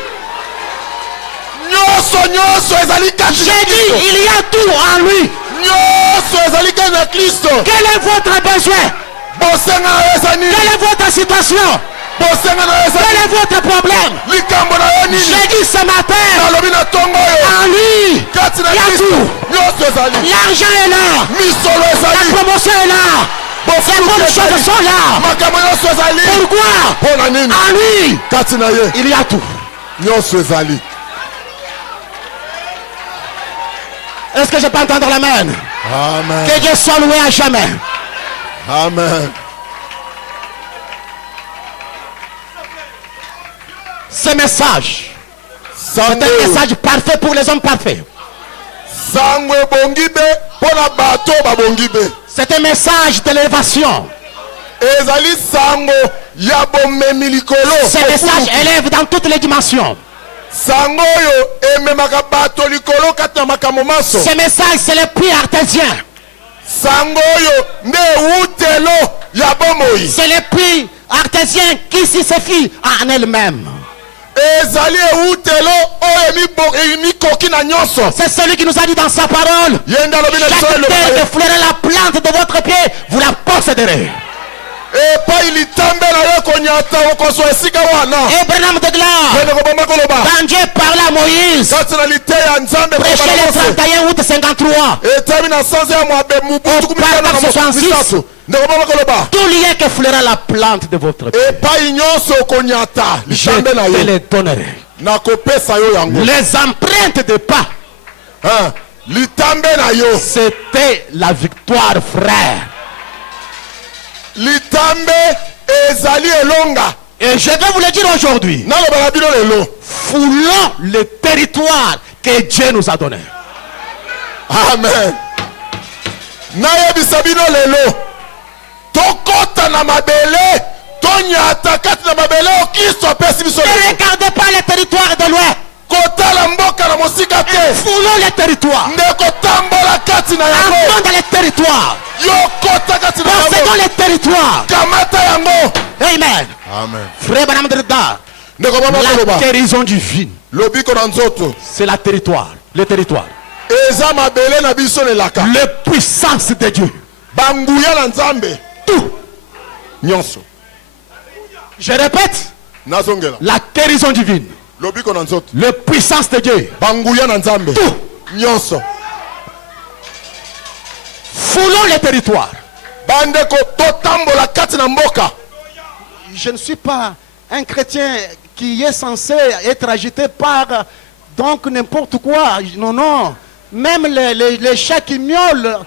Nyonso ezali kati na J'ai dit, Kristo. il y a tout en lui. Nyonso ezali kati na Kristo. Quel est votre besoin? Bosenga na eza nini? Quelle est votre situation? Bosenga na eza Quel nini? est votre problème? Likambo na yo nini? J'ai dit ce matin, Nalobi na tongo oyo. en lui, Kati na il y a Kristo tout. nyonso ezali. L'argent est là. Misolo La ezali. promotion est là. Les bonnes choses sont là. Makambo nyonso ezali. Pourquoi? Mpona nini? En lui, Kati na ye il y a tout. nyonso ezali. Est-ce que je peux entendre l'amen? Amen. Que Dieu soit loué à jamais. Amen. Ce message, c'est Sango un message parfait pour les hommes parfaits. sango ebongi be mpona bato babongi be. C'est un message d'élévation. Ezali sango ya bomemi likolo. Ce message élève dans toutes les dimensions. Sango oyo ememaka bato likolo kati na makambo maso. Ce message, c'est le puits artésien. Sango oyo nde ewutelo ya bomoi. C'est le puits artésien qui suffit en elle-même. Ezali ewutelo oyo emikoki na nyonso. C'est celui qui nous a dit dans sa parole, Yenda alobi na biso chaque eloba terre ye. que fleurera la plante de votre pied, vous la posséderez. Epai litambe na yo konyata okozwa esika wana. Abraham de gloire, Yende kobomba koloba. quand Dieu parlait à Moïse, Kati na liteya ya nzambe prêchez koloba na le Mose. 31 août 53, Etami na sanza ya mwabe mubutu kumi na Paragraphe na 66. misatu. Ndeko boma koloba. tout lien que fleurera la plante de votre pied, Epai nyonso okonyata je litambe na te yo. les donnerai. Nakopesa yo yango. Les empreintes de pas, Hein? Litambe na yo. c'était la victoire, frère. Litambe ezali elonga. Et je vais vous le dire aujourd'hui, Naloba na bino lelo. foulons le territoire que Dieu nous a donné. Amen. Nayebisa bino lelo. Tokota na mabele. Tonyata kati na mabele o Kristo apesi biso Ne lelo. regardez pas le territoire de loin. Ko Foulons les territoires. Entrons dans les territoires. Possédons les territoires. Amen. Frère Branham Derda, la guérison divine, c'est la territoire. Le territoire. La puissance de Dieu. Tout. Je répète. La guérison divine. La puissance de Dieu. Tout. Foulons les territoires. Je ne suis pas un chrétien qui est censé être agité par donc n'importe quoi. Non, non. Même les chats qui miaulent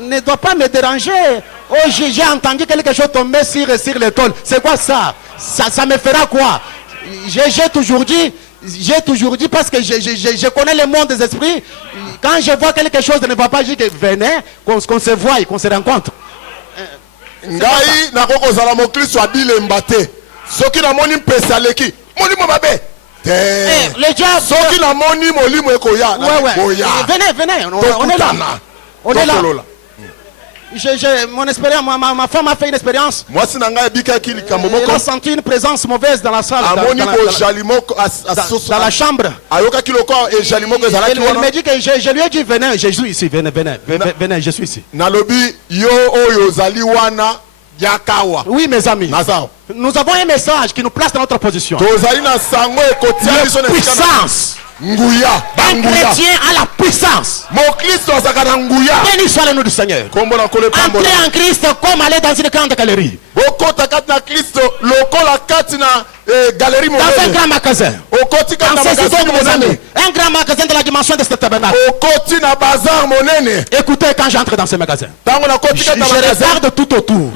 ne doivent pas me déranger. Oh, j'ai entendu quelque chose tomber sur l'école. C'est quoi ça? Ça me fera quoi? J'ai toujours dit parce que je connais le monde des esprits. Quand je vois quelque chose ne va pas, je dis que venez, qu'on se voie, qu'on se rencontre. Ngai na koko zala mo Kristo abile mbate. Soki na moni mpesa leki. Moni mo babe. Le diable. Soki na moni molimo ekoya. Venez, on est là. On est là. Mon expérience, ma femme a fait une expérience. Moi si nanga bika kili kambo Elle a senti une présence mauvaise dans la salle. Dans la chambre. Ayoka kiloko et jalimoko ezala ki wana. Elle me dit que je lui ai dit venez, je suis ici, venez, je suis ici. Nalobi yo oyo zali wana yakawa. Oui mes amis. Nous avons un message qui nous place dans notre position. La puissance. Un chrétien a la puissance. Béni soit le nom du Seigneur. Entrer en Christ comme aller dans une grande galerie. Dans un grand magasin. Un grand magasin de la dimension de ce tabernacle. Écoutez, quand j'entre dans ce magasin, je regarde tout autour.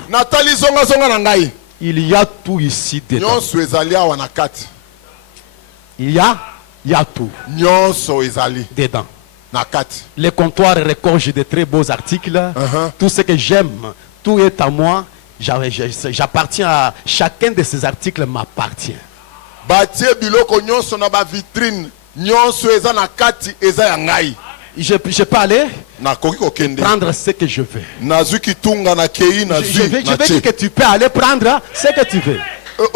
Il y a tout ici dedans. Il y a tout dedans. Les comptoirs regorgent de très beaux articles. Tout ce que j'aime, tout est à moi. J'appartiens à chacun de ces articles m'appartient. Je peux aller prendre ce que je veux. Je veux dire que tu peux aller prendre ce que tu veux. Bon,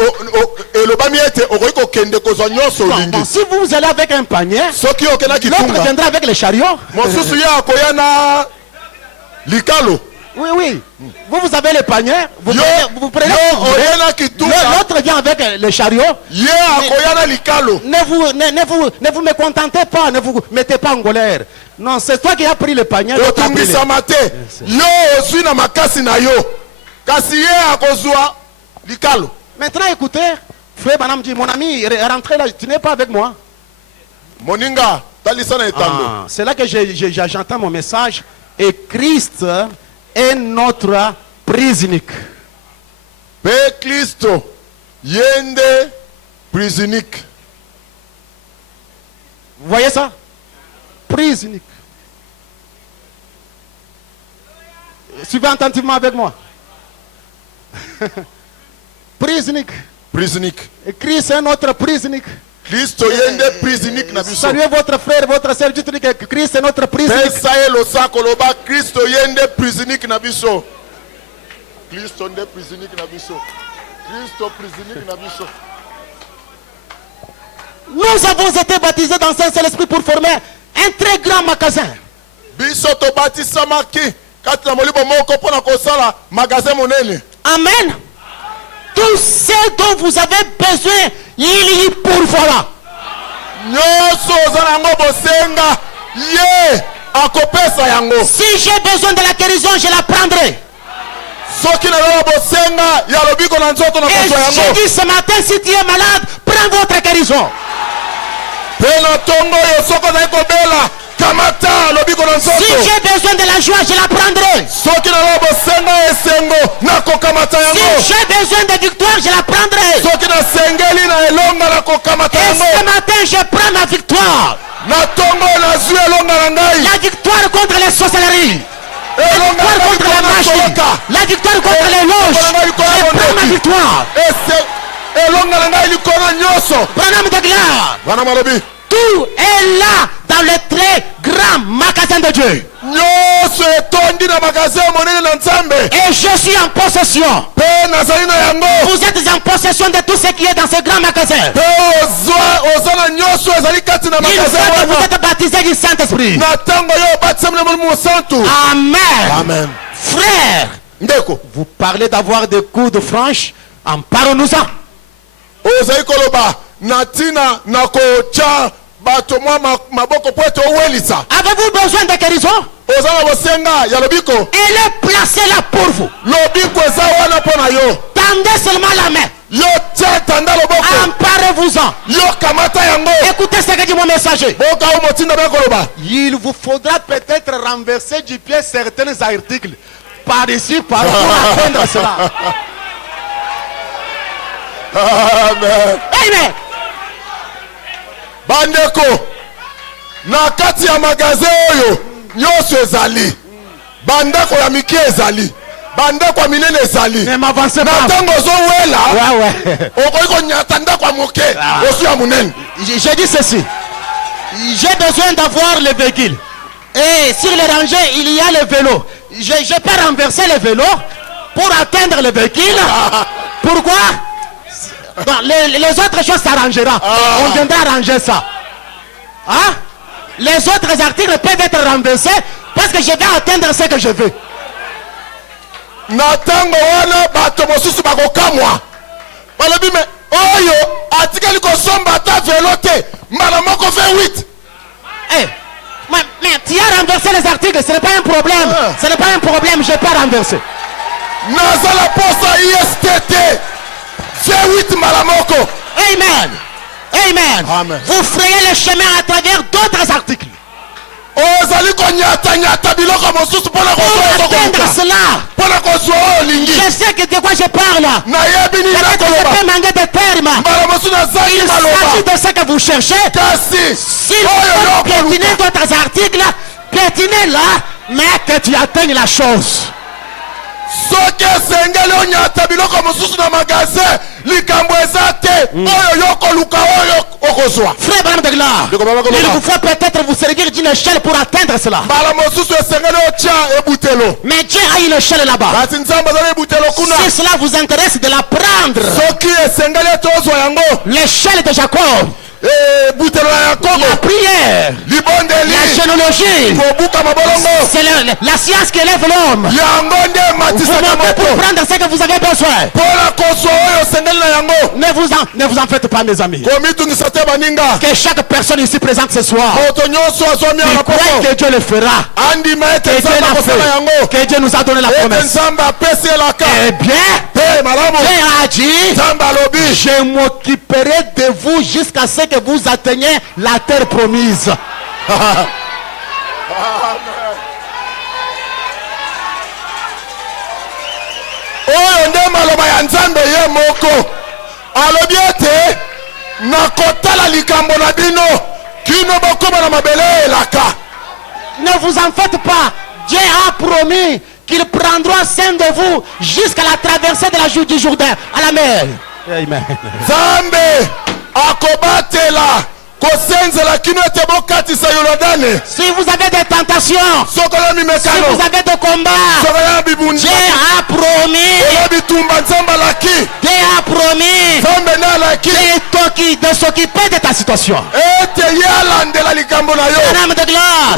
si vous allez avec un panier, l'autre viendra avec le chariot. Oui. Vous avez le panier, vous prenez l'autre vient avec le chariot. Ne vous me contentez pas, ne vous mettez pas en colère. Non, c'est toi qui as pris le panier. Maintenant écoutez, frère Branham dit, mon ami, rentrez là, tu n'es pas avec moi. C'est là que j'entends mon message. Et Christ est notre prise unique. Christo yende prise unique. Vous voyez ça? Prise unique. Suivez attentivement avec moi. Prise unique. Et Christ est notre prise unique. Christo yende prise unique na biso. Saluez votre frère, votre sœur, dites que Christ est notre prise unique. Christo yende prise unique na biso. Christo yende prise unique na biso. Christo prise unique na biso. Nous avons été baptisés dans un seul esprit pour former un très grand magasin. Biso to batisamaki kati na molibo moko pona kosala magasin monene. Amen. Tout ce dont vous avez besoin, il y pourvoira. Si j'ai besoin de la guérison, je la prendrai. Et j'ai dit ce matin, si tu es malade, prends votre guérison. Si j'ai besoin de la joie, je la prendrai. Si j'ai besoin de victoire, je la prendrai. Et ce matin, je prends ma victoire. La victoire contre les sorcelleries. La victoire contre la magie. La victoire contre les loges. Je prends ma victoire. Branham de gloire. Tout est là dans le très grand magasin de Dieu. Et je suis en possession. Vous êtes en possession de tout ce qui est dans ce grand magasin. Il faut que vous êtes baptisés du Saint-Esprit. Amen. Amen. Frère, vous parlez d'avoir des coups de franche. En parlons-nous-en. Avez-vous besoin de guérison? Elle est placée là pour vous. Tendez seulement la main. Emparez-vous-en. Écoutez ce que dit mon messager. Il vous faudra peut-être renverser du pied certains articles par ici, par là, pour atteindre cela. Amen. Amen. Bandeko na kati ya magasin oyo nyonso ezali, bandako ya mike ezali, bandako ya minene ezali. Ne m'avancez pas. Na tango ozowela Ouais. okoki konyata ndako ya moke osu ya munene. J'ai dit ceci. J'ai besoin d'avoir le véhicule. Et sur les rangées, il y a le vélo. Je peux renverser le vélo pour atteindre le véhicule. Pourquoi? Bon, les autres choses s'arrangeront. On viendra arranger ça. Hein? Les autres articles peuvent être renversés parce que je vais atteindre ce que je veux. Na tango wana bato mosusu bakokamwa. Balobi me oyo atikali kosomba ata velo te. Mbala moko fait 8. Hey, mais tu as renversé les articles, ce n'est pas un problème. Ce n'est pas un problème, je peux renverser. Nazala posa ISTT. Fait 8 malamoko. Amen. Amen. Amen. Vous frayez le chemin à travers d'autres articles. Pour atteindre cela. Je sais que de quoi je parle. Peut-être que je peux manquer de termes. Il s'agit de ce que vous cherchez. S'il faut piétiner d'autres articles, piétinez-la, mais que tu atteignes la chose. Frère, madame de gloire, il vous faut peut-être vous servir d'une échelle pour atteindre cela. Mais Dieu a une échelle là-bas. Si cela vous intéresse de la prendre, l'échelle de Jacob, la prière, la généalogie, c'est la science qui élève l'homme. Vous montez pour prendre ce que vous avez besoin. Ne vous en faites pas, mes amis. Que chaque personne ici présente ce soir croit que Dieu le fera. Que Dieu l'a fait. Que Dieu nous a donné la promesse. Eh bien, Dieu a dit, je m'occuperai de vous jusqu'à ce que vous atteignez la terre promise. Oyo nde maloba ya Nzambe ye moko. Alobi ete nakotala likambo na bino kino bokoma na mabele elaka. Ne vous en faites pas. Dieu a promis qu'il prendra soin de vous jusqu'à la traversée de la du Jourdain à la mer. Amen. Nzambe akobatela kosenzela kino ete bokatisa Yordane. Si vous avez des tentations, si vous avez des combats, Dieu a promis. Dieu a promis de s'occuper de ta situation. Madame de gloire,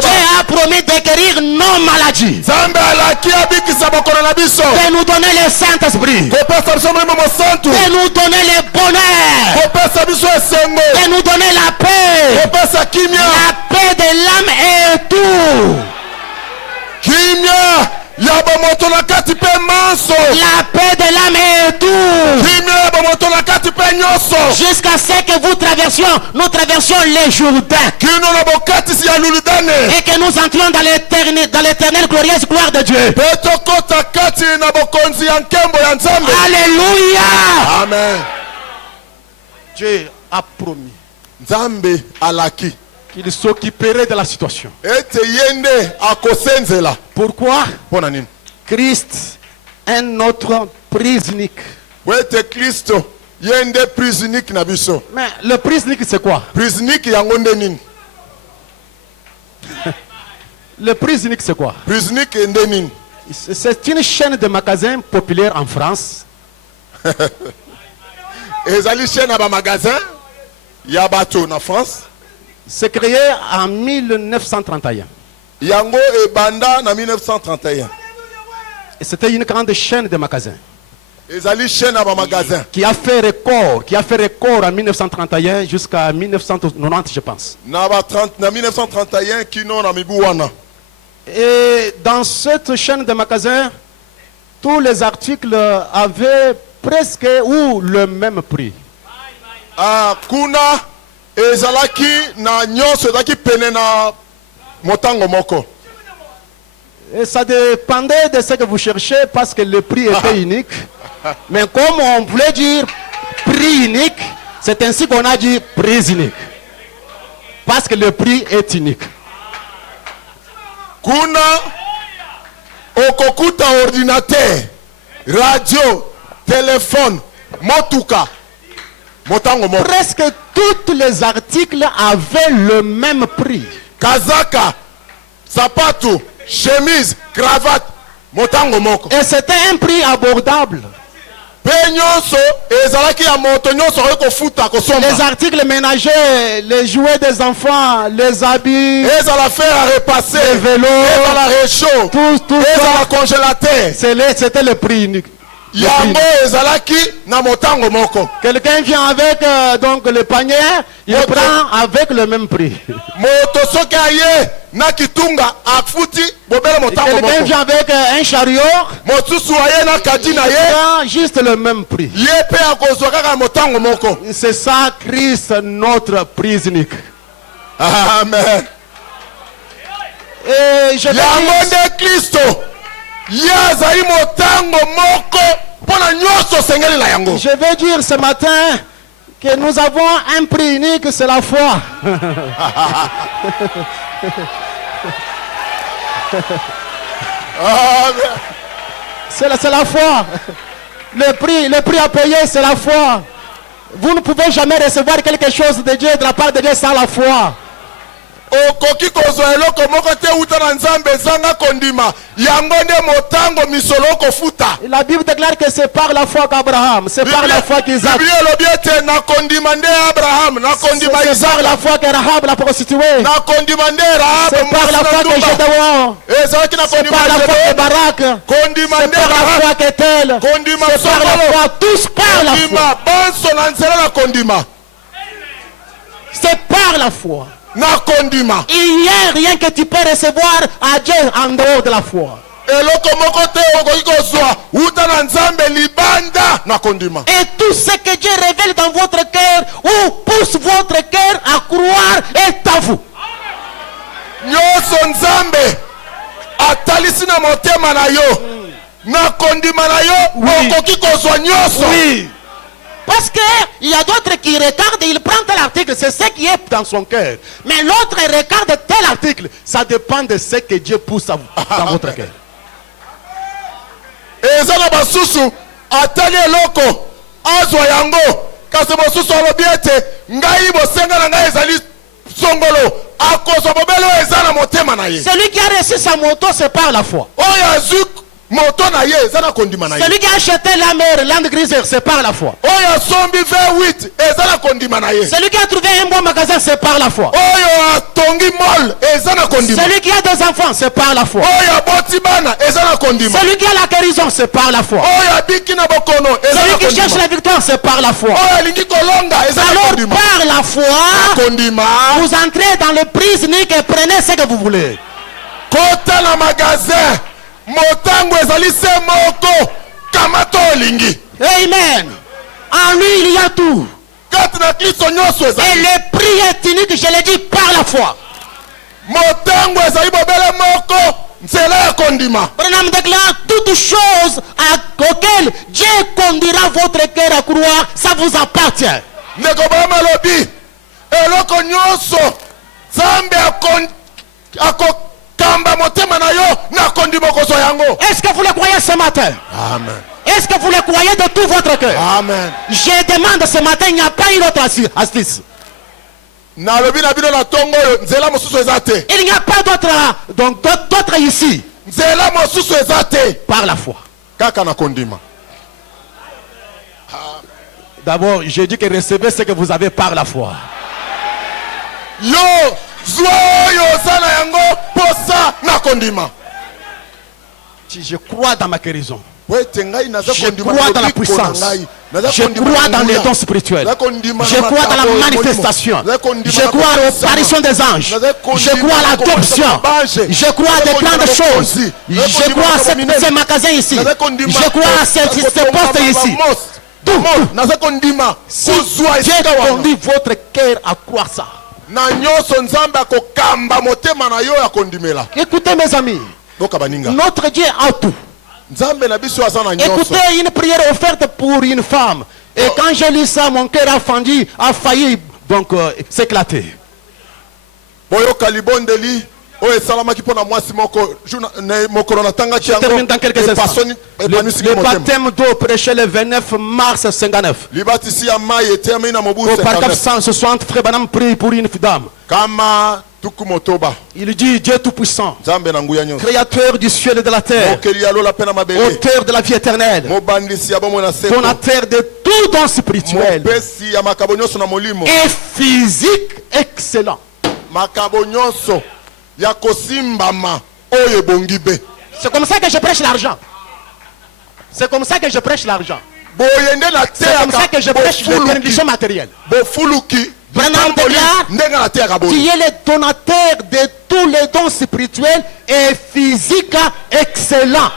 Dieu a promis de guérir nos maladies, de nous donner le Saint-Esprit, de nous donner le bonheur, de nous donner la paix, la paix de l'âme et tout. La paix de l'âme et tout. Jusqu'à ce que nous traversions les Jourdains. Et que nous entrions dans l'éternelle glorieuse gloire de Dieu. Alléluia. Amen. Dieu a promis Nzambe alaki qu'il s'occuperait de la situation. ete yende akosenzela. Pourquoi? Pona nini? Christ est notre prise unique. Wete Kristo Yende prise unique na biso. Mais le prise unique, c'est quoi? Prise unique yango nde nini? Le prise unique, c'est quoi? Prise unique nde nini? C'est une chaîne de magasins populaire en France. Ezali chaîne à ba magasin ya bato na France. C'est créé en 1931. Yango et Banda en 1931. Et c'était une grande chaîne de magasins. Ezali chaîne à ba magasin. Qui a fait record en 1931 jusqu'à 1990, je pense. Na 1931 kino na mibu wana. Et dans cette chaîne de magasins, tous les articles avaient presque ou le même prix. Ah, kuna ezalaki na nyonso ezalaki pene na motango moko. Et ça dépendait de ce que vous cherchez parce que le prix était unique. Mais comme on voulait dire prix unique, c'est ainsi qu'on a dit prix unique. Parce que le prix est unique. Kuna okokuta ordinateur, radio, téléphone, motuka, motango moko. Presque tous les articles avaient le même prix. Kazaka, sapato, chemise, cravate, motango moko. Et c'était un prix abordable. Les articles ménagers, les jouets des enfants, les habits, les vélos, tout c'était le prix unique. Quelqu'un vient avec donc le panier, il prend avec le même prix. Quelqu'un vient avec un chariot, il prend juste le même prix. C'est ça Christ, notre prix unique. Amen. Et je vais dire ce matin que nous avons un prix unique, c'est la foi. C'est la foi. Le prix à payer, c'est la foi. Vous ne pouvez jamais recevoir quelque chose de Dieu, de la part de Dieu, sans la foi. Okoki kozwa eloko moko te uta na nzambe ezanga kondima yango nde motango misolo kofuta. La Bible déclare que c'est par la foi qu'Abraham, c'est par la foi qu'Isaac, c'est par la foi que Rahab la prostituée, c'est par la foi que Gédéon, c'est par la foi que Barak, c'est par la foi que Tel, c'est par la foi, tous par la foi. C'est par la foi. Il n'y a rien que tu peux recevoir à Dieu en dehors de la foi. Et tout ce que Dieu révèle dans votre cœur ou pousse votre cœur à croire est à vous. Oui. Parce qu'il y a d'autres qui regardent et ils prennent tel article, c'est ce qui est dans son cœur. Mais l'autre regarde tel article, ça dépend de ce que Dieu pousse à vous, dans votre cœur. Celui qui a reçu sa moto, c'est par la foi. Celui qui a acheté la mer, Land Cruiser, c'est par la foi. Celui qui a trouvé un bon magasin, c'est par la foi. Celui qui a des enfants, c'est par la foi. Celui qui a la guérison, c'est par la foi. Celui qui cherche la victoire, c'est par la foi. Alors par la foi, vous entrez dans le prix unique et prenez ce que vous voulez. Kota la magasin. Motango ezali se moko kamato olingi. Amen. En lui il y a tout. Et le prix est unique, je l'ai dit, par la foi. Motango ezali bobele moko nzela ya kondima. Branham déclare toutes choses auxquelles Dieu conduira votre cœur à croire, ça vous appartient. Ndeko bama lobi eloko nyonso Zambe Est-ce que vous le croyez ce matin? Amen. Est-ce que vous le croyez de tout votre cœur? Amen. Je demande ce matin, il n'y a pas une autre astuce. Il n'y a pas d'autre ici. Par la foi. D'abord, j'ai dit que recevez ce que vous avez par la foi. Si je crois dans ma guérison, je crois dans la puissance, je crois dans les dons spirituels, je crois dans la manifestation, je crois à l'apparition des anges, je crois à l'adoption, je crois à des grandes choses, je crois à ces magasins ici, je crois à ces postes ici. Si Dieu conduit votre cœur à croire ça. Écoutez mes amis, notre Dieu a tout. Écoutez une prière offerte pour une femme. Et quand j'ai lu ça, mon cœur a failli donc s'éclater. Je termine dans quelques instants. Le baptême d'eau prêché le 29 mars 1959. Au paragraphe 160, Frère Branham prie pour une dame. Il dit Dieu Tout-Puissant, Créateur du ciel et de la terre, Auteur de la vie éternelle, Donateur de tout don spirituel et physique excellent. C'est comme ça que je prêche l'argent. C'est comme ça que je prêche l'argent. C'est comme ça que je prêche le bénédiction matérielle. Branham déclare qui est le donateur de tous les dons spirituels et physiques excellents.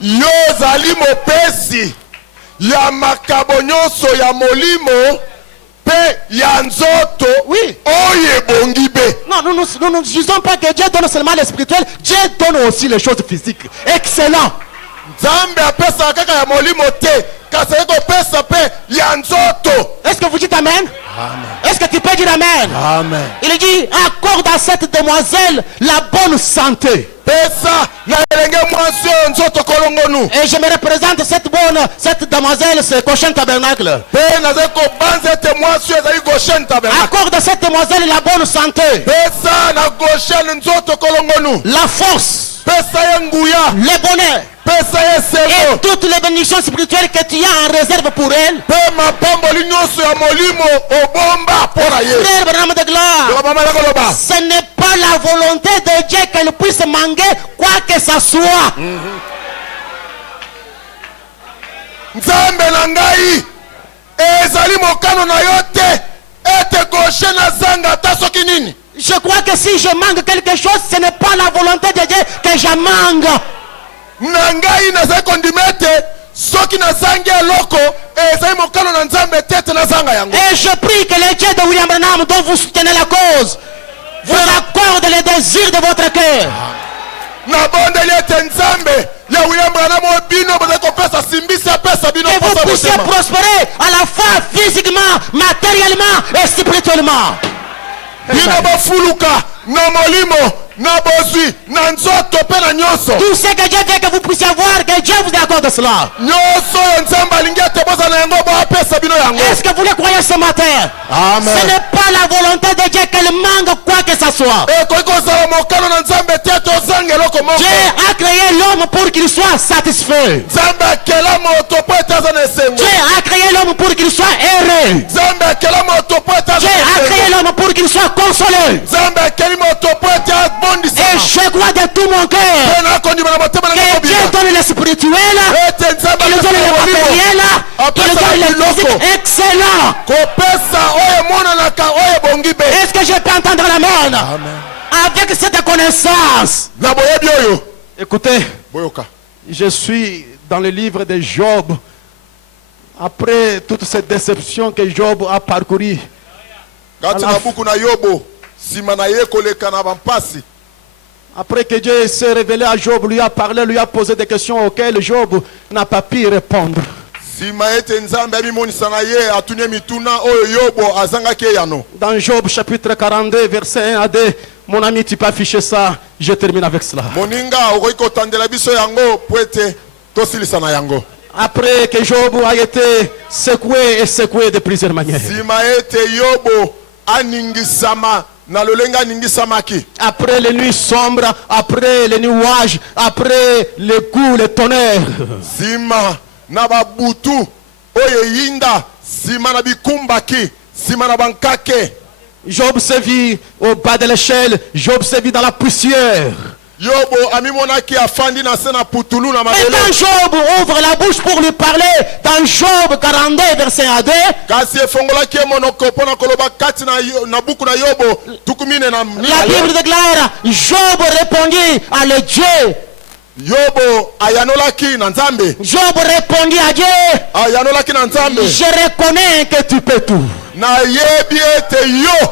Yozali mopesi ya makabonyoso ya molimo pe ya nzoto. Oui. Oye bongibe. Non, nous ne disons pas que Dieu donne seulement le spirituel, Dieu donne aussi les choses physiques. Excellent. Nzambe apesa kaka ya molimo te, kasi ko pesa pe ya nzoto. Est-ce que vous dites amen? Amen. Est-ce que tu peux dire amen? Amen. Il dit accorde à cette demoiselle la bonne santé. Pesa na elenge mwasi nzoto kolongonu. Et je me représente cette demoiselle, c'est Goshen Tabernacle. Pe na zeko banze te mwasi ezali Goshen Tabernacle. Accorde à cette demoiselle la bonne santé. Pesa na Goshen nzoto kolongonu. La force. Pesa ya nguya. Le bonheur. Pesa ya sebo. Et toutes les bénédictions spirituelles que tu as en réserve pour elle. Pe mapamboli nyonso ya molimo obomba pora ye. Frère Branham de gloire. Ce n'est pas la volonté de Dieu qu'elle puisse manquer quoi que ça soit. Nzambe na ngai ezali mokano na yo te ete Goshen azanga ta soki nini. Je crois que si je manque quelque chose, ce n'est pas la volonté de Dieu que je manque. Na ngai nazali kondimete soki nazangi eloko ezali mokano na Nzambe tete nazanga yango. Et je prie que le Dieu de William Branham, dont vous soutenez la cause, vous accorde les désirs de votre cœur. Na bondeli ete Nzambe ya William Branham obino bazali kopesa simbisi apesa bino que vous puissiez prospérer à la fois physiquement, matériellement et spirituellement. Bino bafuluka na molimo na bozwi na nzoto pe na nyonso. Tout ce que Dieu veut que vous puissiez avoir, que Dieu vous accorde cela. Nyonso ya Nzambe alingi ete bozala yango boapesa bino yango. Est-ce que vous le croyez ce matin? Amen. Ce n'est pas la volonté de Dieu qu'elle manque quoi que ce soit. Dieu a créé l'homme pour qu'il soit satisfait. Dieu a créé l'homme pour qu'il soit heureux. Dieu a créé l'homme pour qu'il soit consolé. Et je crois de tout mon cœur que Dieu donne le spirituel, il donne le matériel, il donne le physique excellent. Est-ce que je peux entendre l'amen? Avec cette connaissance. Écoutez, je suis dans le livre de Job. Après toute cette déception que Job a parcouru, après que Dieu s'est révélé à Job, lui a parlé, lui a posé des questions auxquelles Job n'a pas pu répondre. Dans Job chapitre 42 verset 1 à 2, mon ami, tu peux afficher ça, je termine avec cela. tosilisa na yango. Après que Job a été secoué de plusieurs manières. Sima ete Yobo aningisama na lolenga aningisamaki. Après les nuits sombres, après les nuages, après les coups, les tonnerres. Sima na babutu oye yinda, sima na bikumbaki, sima na bankake. Job se vit au bas de l'échelle, Job se vit dans la poussière. Yobo amimonaki afandi na sena putulu na Et mabele. quand Job ouvre la bouche pour lui parler, dans Job 42, verset 1 à 2, Kasi efongolaki monoko pona koloba kati na buku na Yobo tukumine na la Bible déclare, Job répondit à le Dieu. Yobo ayanolaki na Nzambe. Job répondit à Dieu, Ayanolaki na Nzambe. je reconnais que tu peux tout. Na yebi ete yo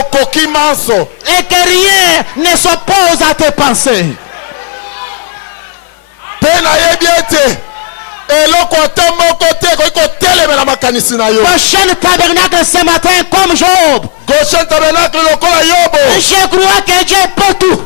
okoki manso. Et que rien ne s'oppose à tes pensées. Pe na yebi ete eloko ata moko te koki kotelemela makanisi na yo. Prochaine tabernacle ce matin comme Job. Goshen tabernacle lokola Yobo. Je crois que Dieu peut tout.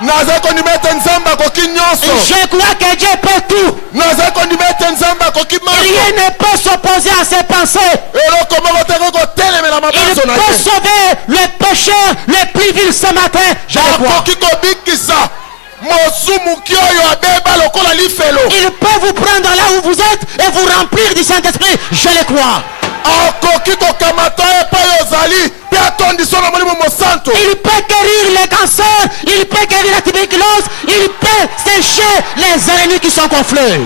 Naza kondimete Nzambe akoki nyonso. Je crois que Dieu peut tout. Naza kondimete Nzambe akoki manso. Rien ne peut s'opposer à ses pensées. Eloko moko te koki kotelemela Il makanisi na peut ye. sauver le pécheur le plus vil ce matin. Je le crois. Akoki kobikisa mosumuki oyo abeba lokola lifelo. Il peut vous prendre là où vous êtes et vous remplir du Saint-Esprit. Je le crois. Akoki kokamata epai ozali pe atondiso na molimo mosanto. Il peut guérir les cancers. Il peut guérir la tuberculose. Il peut sécher les araignées qui sont gonflées.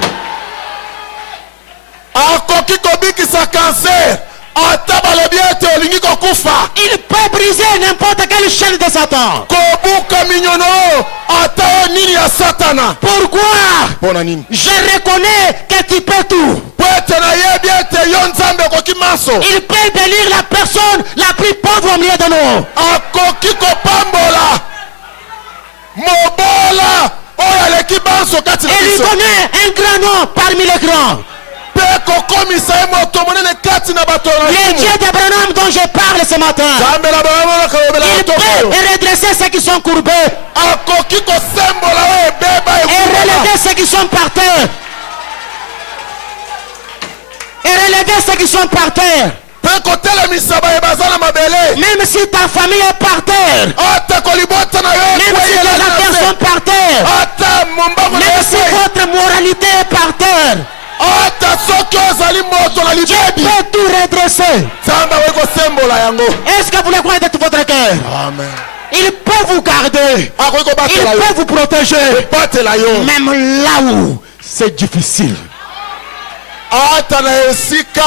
Akoki kobikisa cancer ata balobi ete olingi kokufa. Il peut briser n'importe quelle chaîne de Satan. Kobuka minyono ata o nini ya satana. Pourquoi? Pona nini? Je reconnais que tu peux tout. Po ete na yebi ete yo Nzambe akoki manso. Il peut bénir la personne la plus pauvre au milieu de nous. Akoki kopambola mobola oyo aleki banso kati na Et lui biso. donner un grand nom parmi les grands. Pe kokomisa ye moto monene kati na bato na Le limu. Dieu d'Abraham dont je parle ce matin. Nzambe na bango na kalobela Il toko. peut redresser ceux qui sont courbés Akoki kosembola oyo ebeba et ekubala. relever ceux qui sont par terre. Et relever ceux qui sont par terre. Pe kotelemisa baye baza na mabele. Même si ta famille est par terre. Ata kolibota na yo Même si ekweyela tes na affaires se. sont par terre. Ata mombango na Même si yo votre moralité est par terre. ata soki ozali moto na Dieu libebi. peut tout redresser. Nzambe akoki kosembola yango. Est-ce que vous le croyez de tout votre cœur? Amen. Il peut vous garder. Akoki Il kobatela yo. peut vous protéger. Batela yo. Même là où c'est difficile. Ata na esika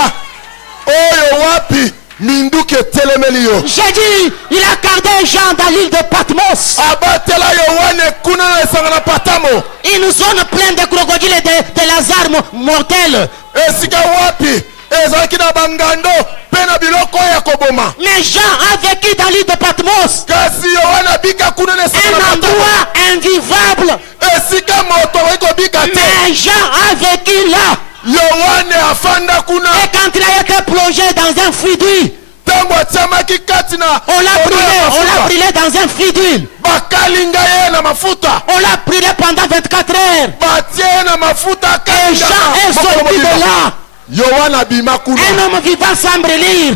oyo wapi minduki etelemeli yo. J'ai dit, il a gardé Jean dans l'île de Patmos. Abatela yo wane kuna na esanga na Patamo. Une zone pleine de crocodiles et de lazars mortels. Esika wapi ezalaki na bangando mpe na biloko ya koboma. Mais Jean a vécu dans l'île de Patmos. Kasi yohana abika kuna na esanga na Un Patamo. endroit invivable. Esika moto akoki kobika te. Mais Jean a vécu là. Yohane afanda kuna. Et quand il a été plongé dans un fluide d'huile, Ntango atiamaki kati na on l'a omo ya mafuta. brûlé dans un fluide d'huile. Bakalinga ye na mafuta. On l'a brûlé pendant 24 heures. Batie ye na mafuta Et Jean est sorti de là. Yohana abima kuna Un homme vivant sans brûlir.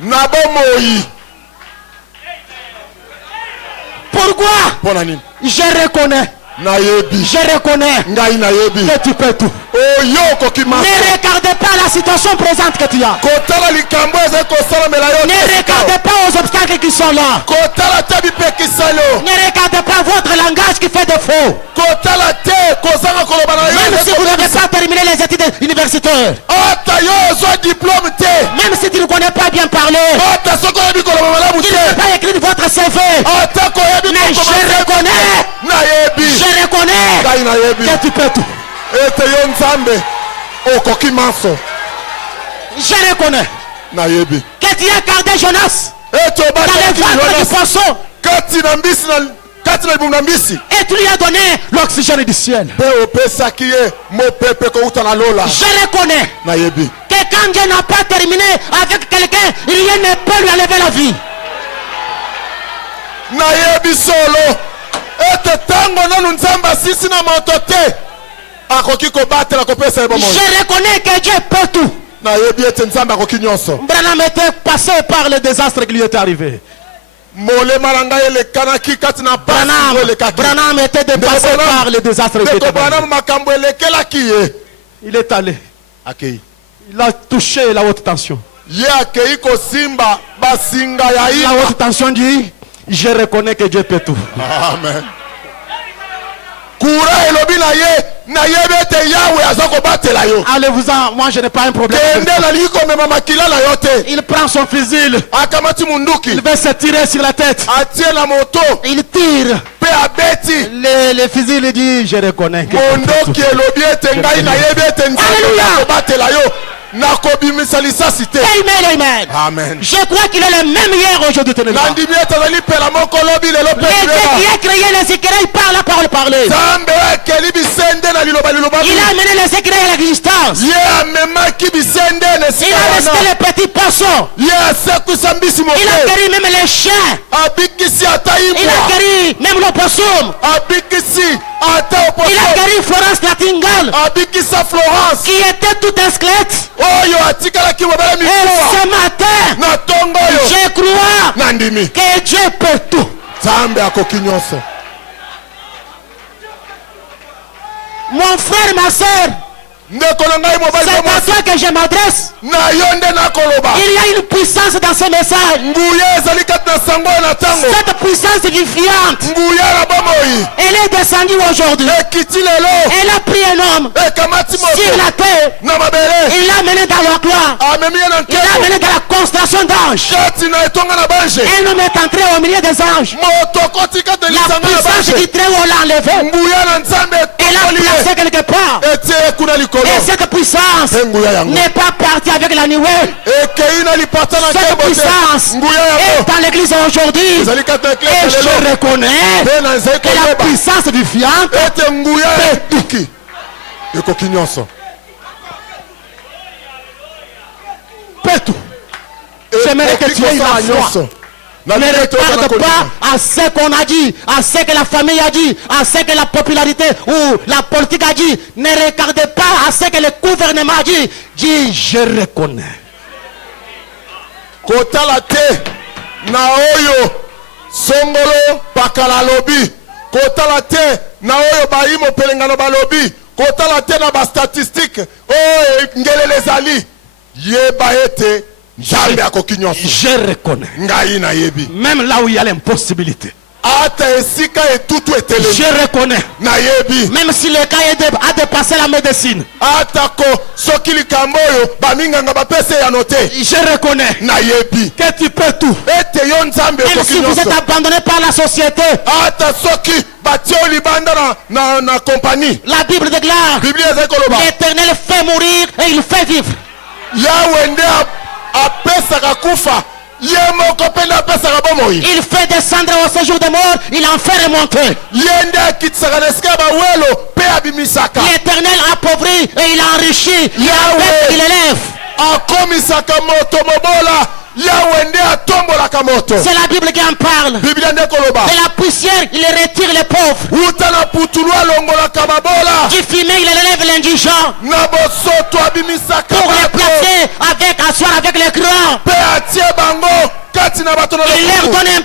na bomoi. Pourquoi? Mpona nini? Je reconnais. Nayebi. Je reconnais Ngai nayebi. que tu peux tout. Oyo okoki manso. Ne regardez pas la situation présente que tu as. Kotala likambo ezali kosalamela yo. Ne regardez pas aux obstacles qui sont là. Kotala te bipekisa yo. Ne regardez pas votre langage qui fait défaut. Kotala te kozanga koloba na yo. Même si vous n'avez pas terminé les études universitaires. Ata yo ozwa diplôme te. Même si tu ne connais pas bien parler. Ata soki oyebi koloba malamu Tu ne te. peux pas écrire votre CV. Ata koyebi Mais je reconnais. nayebi. Je reconnais Ngai nayebi. que tu peux tout. Ete yo Nzambe okoki manso. Je reconnais Nayebi. que tu as gardé Jonas Ete dans le ventre du obaki poisson. kati na mbisi kati na libumu na mbisi. Et tu lui as donné l'oxygène du ciel. Mpe opesaki ye mopepe kouta na lola. Je reconnais Nayebi. que quand Dieu n'a pas terminé avec quelqu'un, rien ne peut lui enlever la vie. Nayebi solo ete tango nanu Nzambe asisi na moto te akoki kobatela kopesa ye bomoi. Je reconnais que Dieu peut tout. nayebi ete nzambe akoki nyonso. Branham était passé par le désastre qui lui est arrivé. molema na ngai elekanaki kati na pasi elekaki. Branham était dépassé par le désastre qui était Branham makambo elekelaki ye. Il est allé. akei. Il a touché la haute tension. ye akei kosimba basinga ya La haute tension dit, je reconnais que Dieu peut tout. Amen. Kura elobi na ye na yebi ete Yahweh azokobatela yo. Allez-vous-en, moi je n'ai pas un problème. Kende nalingi komema makila na yo te. Il prend son fusil. Akamati munduki. Il veut se tirer sur la tête. Atie na moto. Il tire. Pe abeti. Le fusil il dit, je reconnais que Dieu peut tout. Mondoki elobi ete ngai na yebi ete nzambe akobatela yo. Nakobimisa lisasi te. Amen, amen. Amen. Je crois qu'il est le même hier, aujourd'hui, ténébreux. Nandimi ete azali pela moko lobi lelo pe. Le Dieu qui a créé les écureuils par la parole parlée. Nzambe akeli bisende na liloba liloba. Il a amené les écureuils à l'existence. Ye amemaki bisende na Il a resté les petits poissons. Ye asekwisa mbisi moke. Il a guéri même les chiens. Abikisi ata Il a imbwa. guéri même l'opossum. Abikisi ata oposo. Il a guéri Florence Nightingale, Abikisa Florence. qui était tout un squelette. Oyo atikalaki mobala Et mikuwa. ce matin, Na tongo yo. je crois Nandimi. que Dieu peut tout. Nzambe akoki nyonso. Mon frère, ma soeur, Ndeko na ngai mobali c'est à mwasi. toi que je m'adresse. Na yo nde nakoloba. Il y a une puissance dans ce message. Nguya ezali kati na sango oyo na ntango. Cette puissance vivifiante, Nguya na bomoi. elle est descendue aujourd'hui. Ekiti lelo. Elle a pris un homme Ekamati moto. sur la terre. Na mabele. Il l'a mené dans la gloire. Amemi ye na Il l'a nkebo. mené dans la constellation d'anges. Kati na etonga na bange. Un homme est entré au milieu des anges. Moto koti kati na La lisanga na puissance bange. du très haut l'a enlevé. Nguya na nzambe Elle a etongoli placé ye. quelque part. Etie ye kuna likolo. Et cette puissance Nguya yango. n'est pas partie avec la nuée. Ekei na lipata na Cette nkebo te. puissance Nguya est yango. dans l'église aujourd'hui. Ezali kati na Et eklesi lelo. je reconnais Mpe na nzai que la koyeba. puissance vivifiante Ete nguya etuki. Ekoki nyonso. peut tout. J'aimerais que tu aies la foi. Ne regarde pas à ce qu'on a dit, à ce que la famille a dit, à ce que la popularité ou la politique a dit. Ne regardez pas à ce que le gouvernement a dit. Dis, je reconnais. Kotala te na oyo songolo pakala lobi. Kotala te na oyo baimo pelengano balobi. Kotala te na ba statistique oyo ngelele zali. Yeba ete nzambe akoki nyonso. Je reconnais. Ngai na yebi. Même là où il y a l'impossibilité. Ata esika etutu etelemi. Je reconnais. Na yebi. Même si le cas a dépassé la médecine. Ata ko soki likambo oyo baminganga bapese ya note. Je reconnais Na yebi. que tu peux tout. Ete yo nzambe Même akoki si vous êtes nyonso. abandonné par la société. Ata soki batio libanda na compagnie. La Bible déclare, Biblia ezali koloba. l'Éternel fait mourir et il fait vivre. Yahweh nde apesaka kufa. Ye moko mpe nde apesaka bomoi. Il fait descendre au séjour des morts, il en fait remonter. Ye nde akitisaka na esika ya bawelo mpe abimisaka. L'Éternel appauvrit et il enrichit. Il Yahweh. abaisse, il élève. Akomisaka moto mobola. Yahweh nde atombolaka moto. C'est la Bible qui en parle. Biblia nde koloba. De la poussière, il retire les pauvres. Uta na putulu alongolaka babola. Du fumier, il élève l'indigent. Na bosoto abimisaka Pour les bato. placer avec, asseoir avec les grands. Mpe atie bango kati na bato na Il leur lokumu. donne un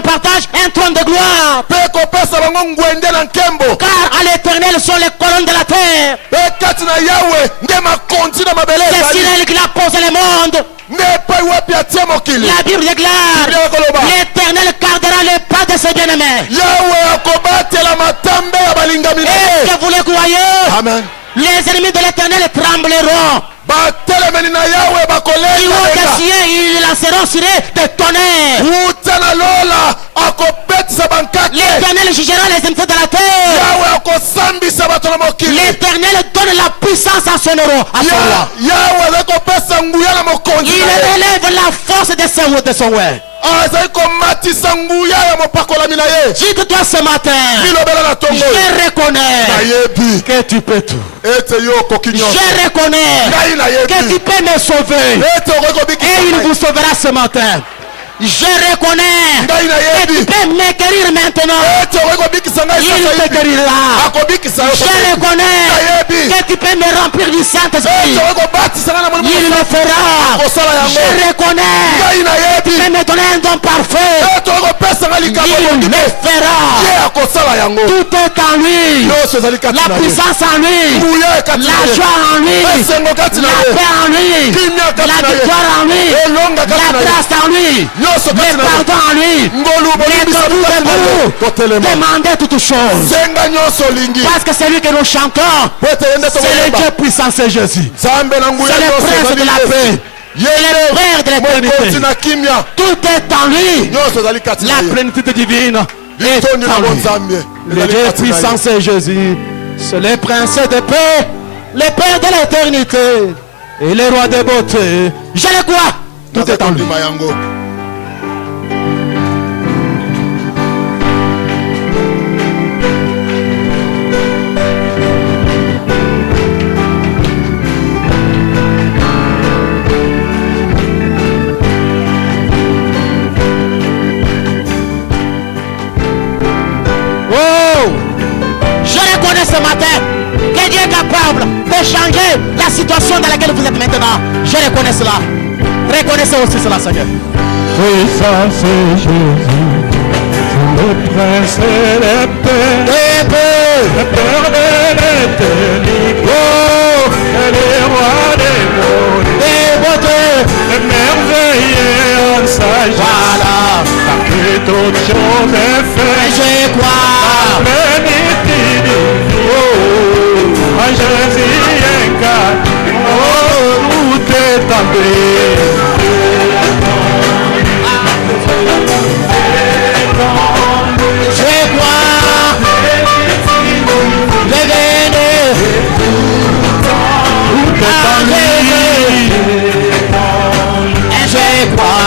partage, un trône de gloire. Mpe kopesa bango ngwende na nkembo. Car à l'Éternel sont les colonnes de la terre. Mpe kati na Yahweh nde makonzi na mabele C'est ezali. sur elle qu'il a posé le monde. Nde epai wapi atie mokili. La Bible déclare, Biblia koloba. l'Éternel gardera les pas de ses bien-aimés. Yahweh akobatela matambe ya balingami na Est-ce ye. que vous le croyez? Amen. Les ennemis de l'Éternel trembleront. batelemeli na Yahweh Ils bakolenga vont lenga. décier, ils lanceront sur eux des tonnerres. Uta na lola akopetisa bankake. L'Éternel jugera les ennemis de la terre. Yahweh akosambisa bato na mokili. L'Éternel donne la puissance à son roi. Yahweh akopesa nguya na mokonzi Il na ye. relève la force de son roi. Azali komatisa nguya ya mopakolami na ye. Dites-toi ce matin, Bilobela na tongo. je reconnais Nayebi que tu peux tout. ete yo okoki nyonso. Je reconnais Ngai nayebi que tu peux me sauver. ete okoki kobikisa Et il ngai. vous sauvera ce matin. Je reconnais Ngai que tu nayebi peux me guérir maintenant. ete okoki kobikisa ngai Il sasa te hivi. guérira. Akobikisa yo Je sasa hivi. reconnais Nayebi quelqu'un qui peut me remplir du Saint-Esprit, il le fera. Je reconnais. Tu peux me donner un don parfait, il le fera. Tout est en lui. La puissance en lui, la joie en lui, la paix en lui, la victoire en lui, la grâce en lui, le pardon en lui. Mettons-nous debout, demandez toutes choses, parce que c'est lui que nous chantons. C'est le Dieu puissant, c'est Jésus. C'est le prince de la paix, c'est le frère de l'éternité. Tout est en lui. La plénitude divine est en lui. Le Dieu puissant, c'est Jésus. C'est le prince de paix, le père de l'éternité et le roi de beauté. Je le crois. Tout est en lui. Ce matin que Dieu est capable de changer la situation dans laquelle vous êtes maintenant. Je reconnais cela. Reconnaissez aussi cela, Seigneur. Puissant c'est Jésus, c'est le prince de paix, le père de l'éternité, le roi des beautés, le merveilleux en sagesse. Voilà. Par que toute chose est faite, Je crois. Jésus incarne, tout est en lui. Je crois. Je viens. Tout est en lui. Je crois.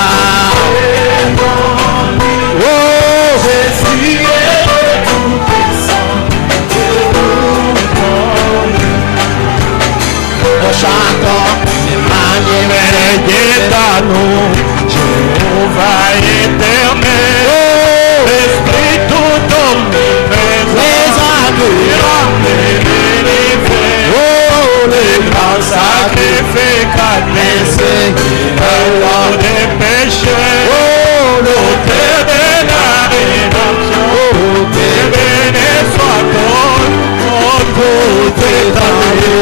Jéhovah éternel, l'esprit tout omniprésent, les grands sacrificats, l'ordre des péchés, l'auteur de la rédemption, que béni soit ton nom, tout est en lui.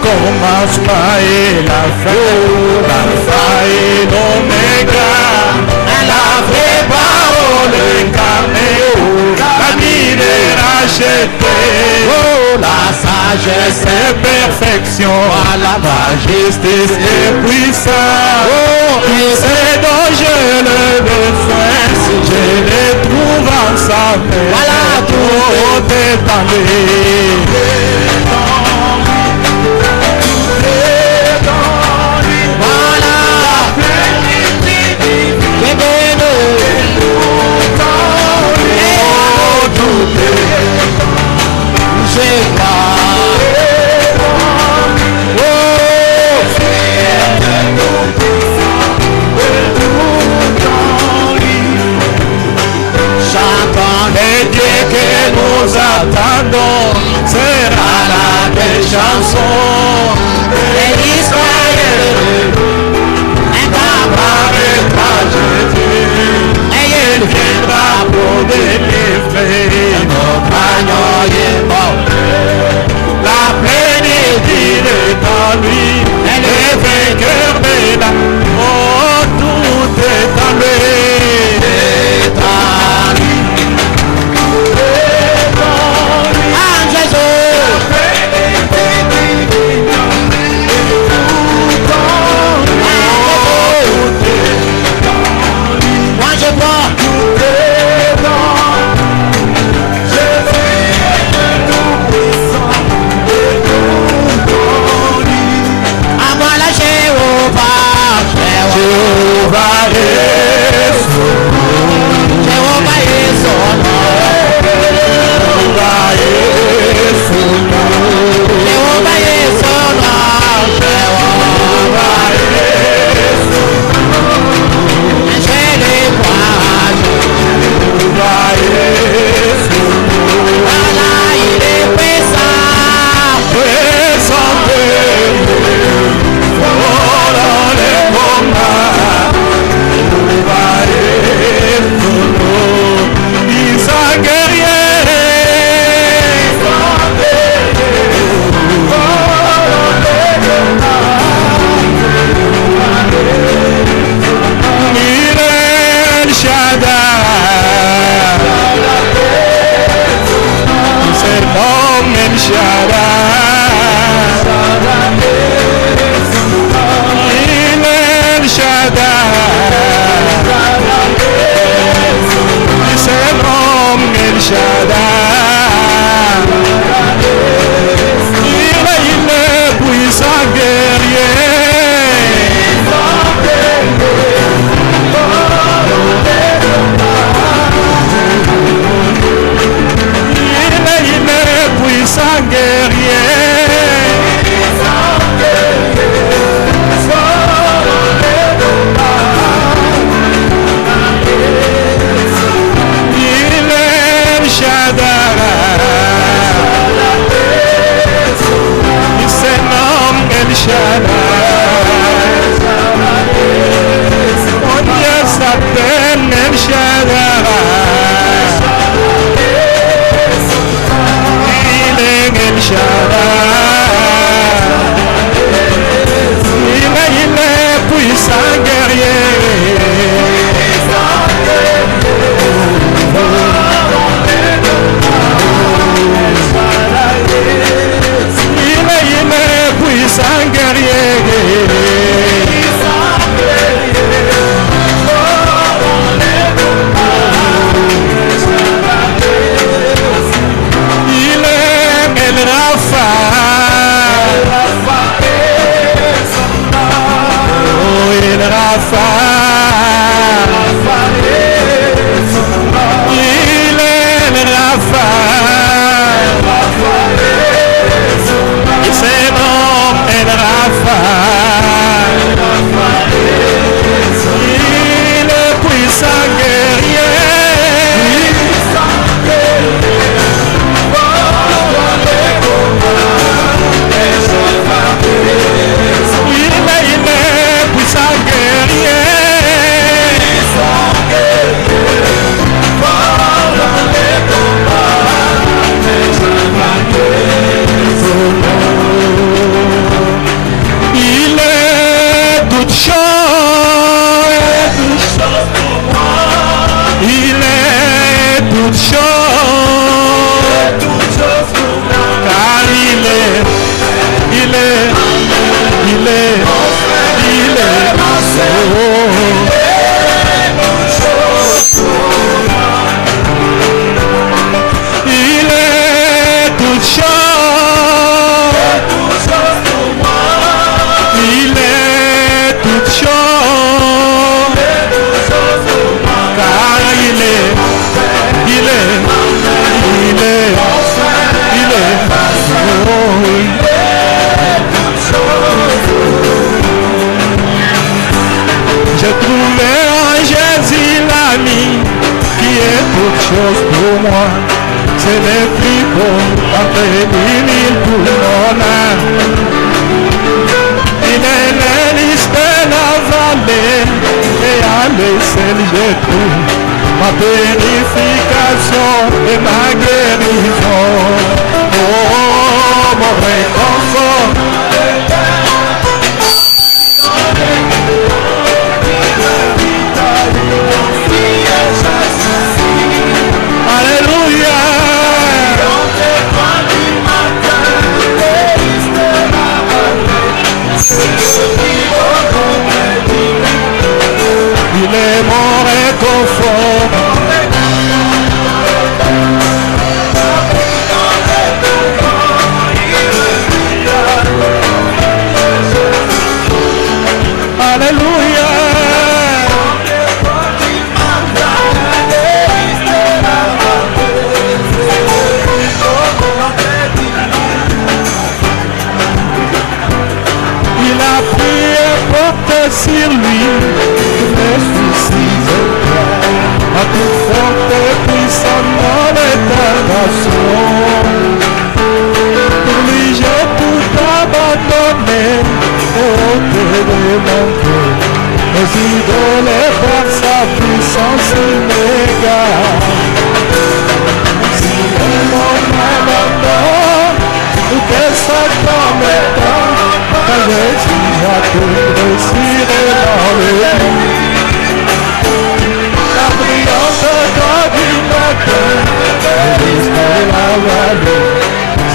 Commencement et la fin, l'alpha et l'oméga, la vraie parole incarnée, l'ami des rachetés, la sagesse et perfection, la majesté et puissance, c'est dont j'ai le besoin, si je les trouve ensemble, voilà tout est en lui. Attendons, sera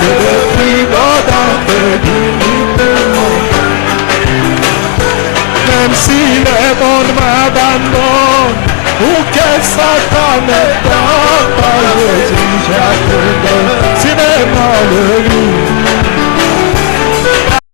C'est Satan est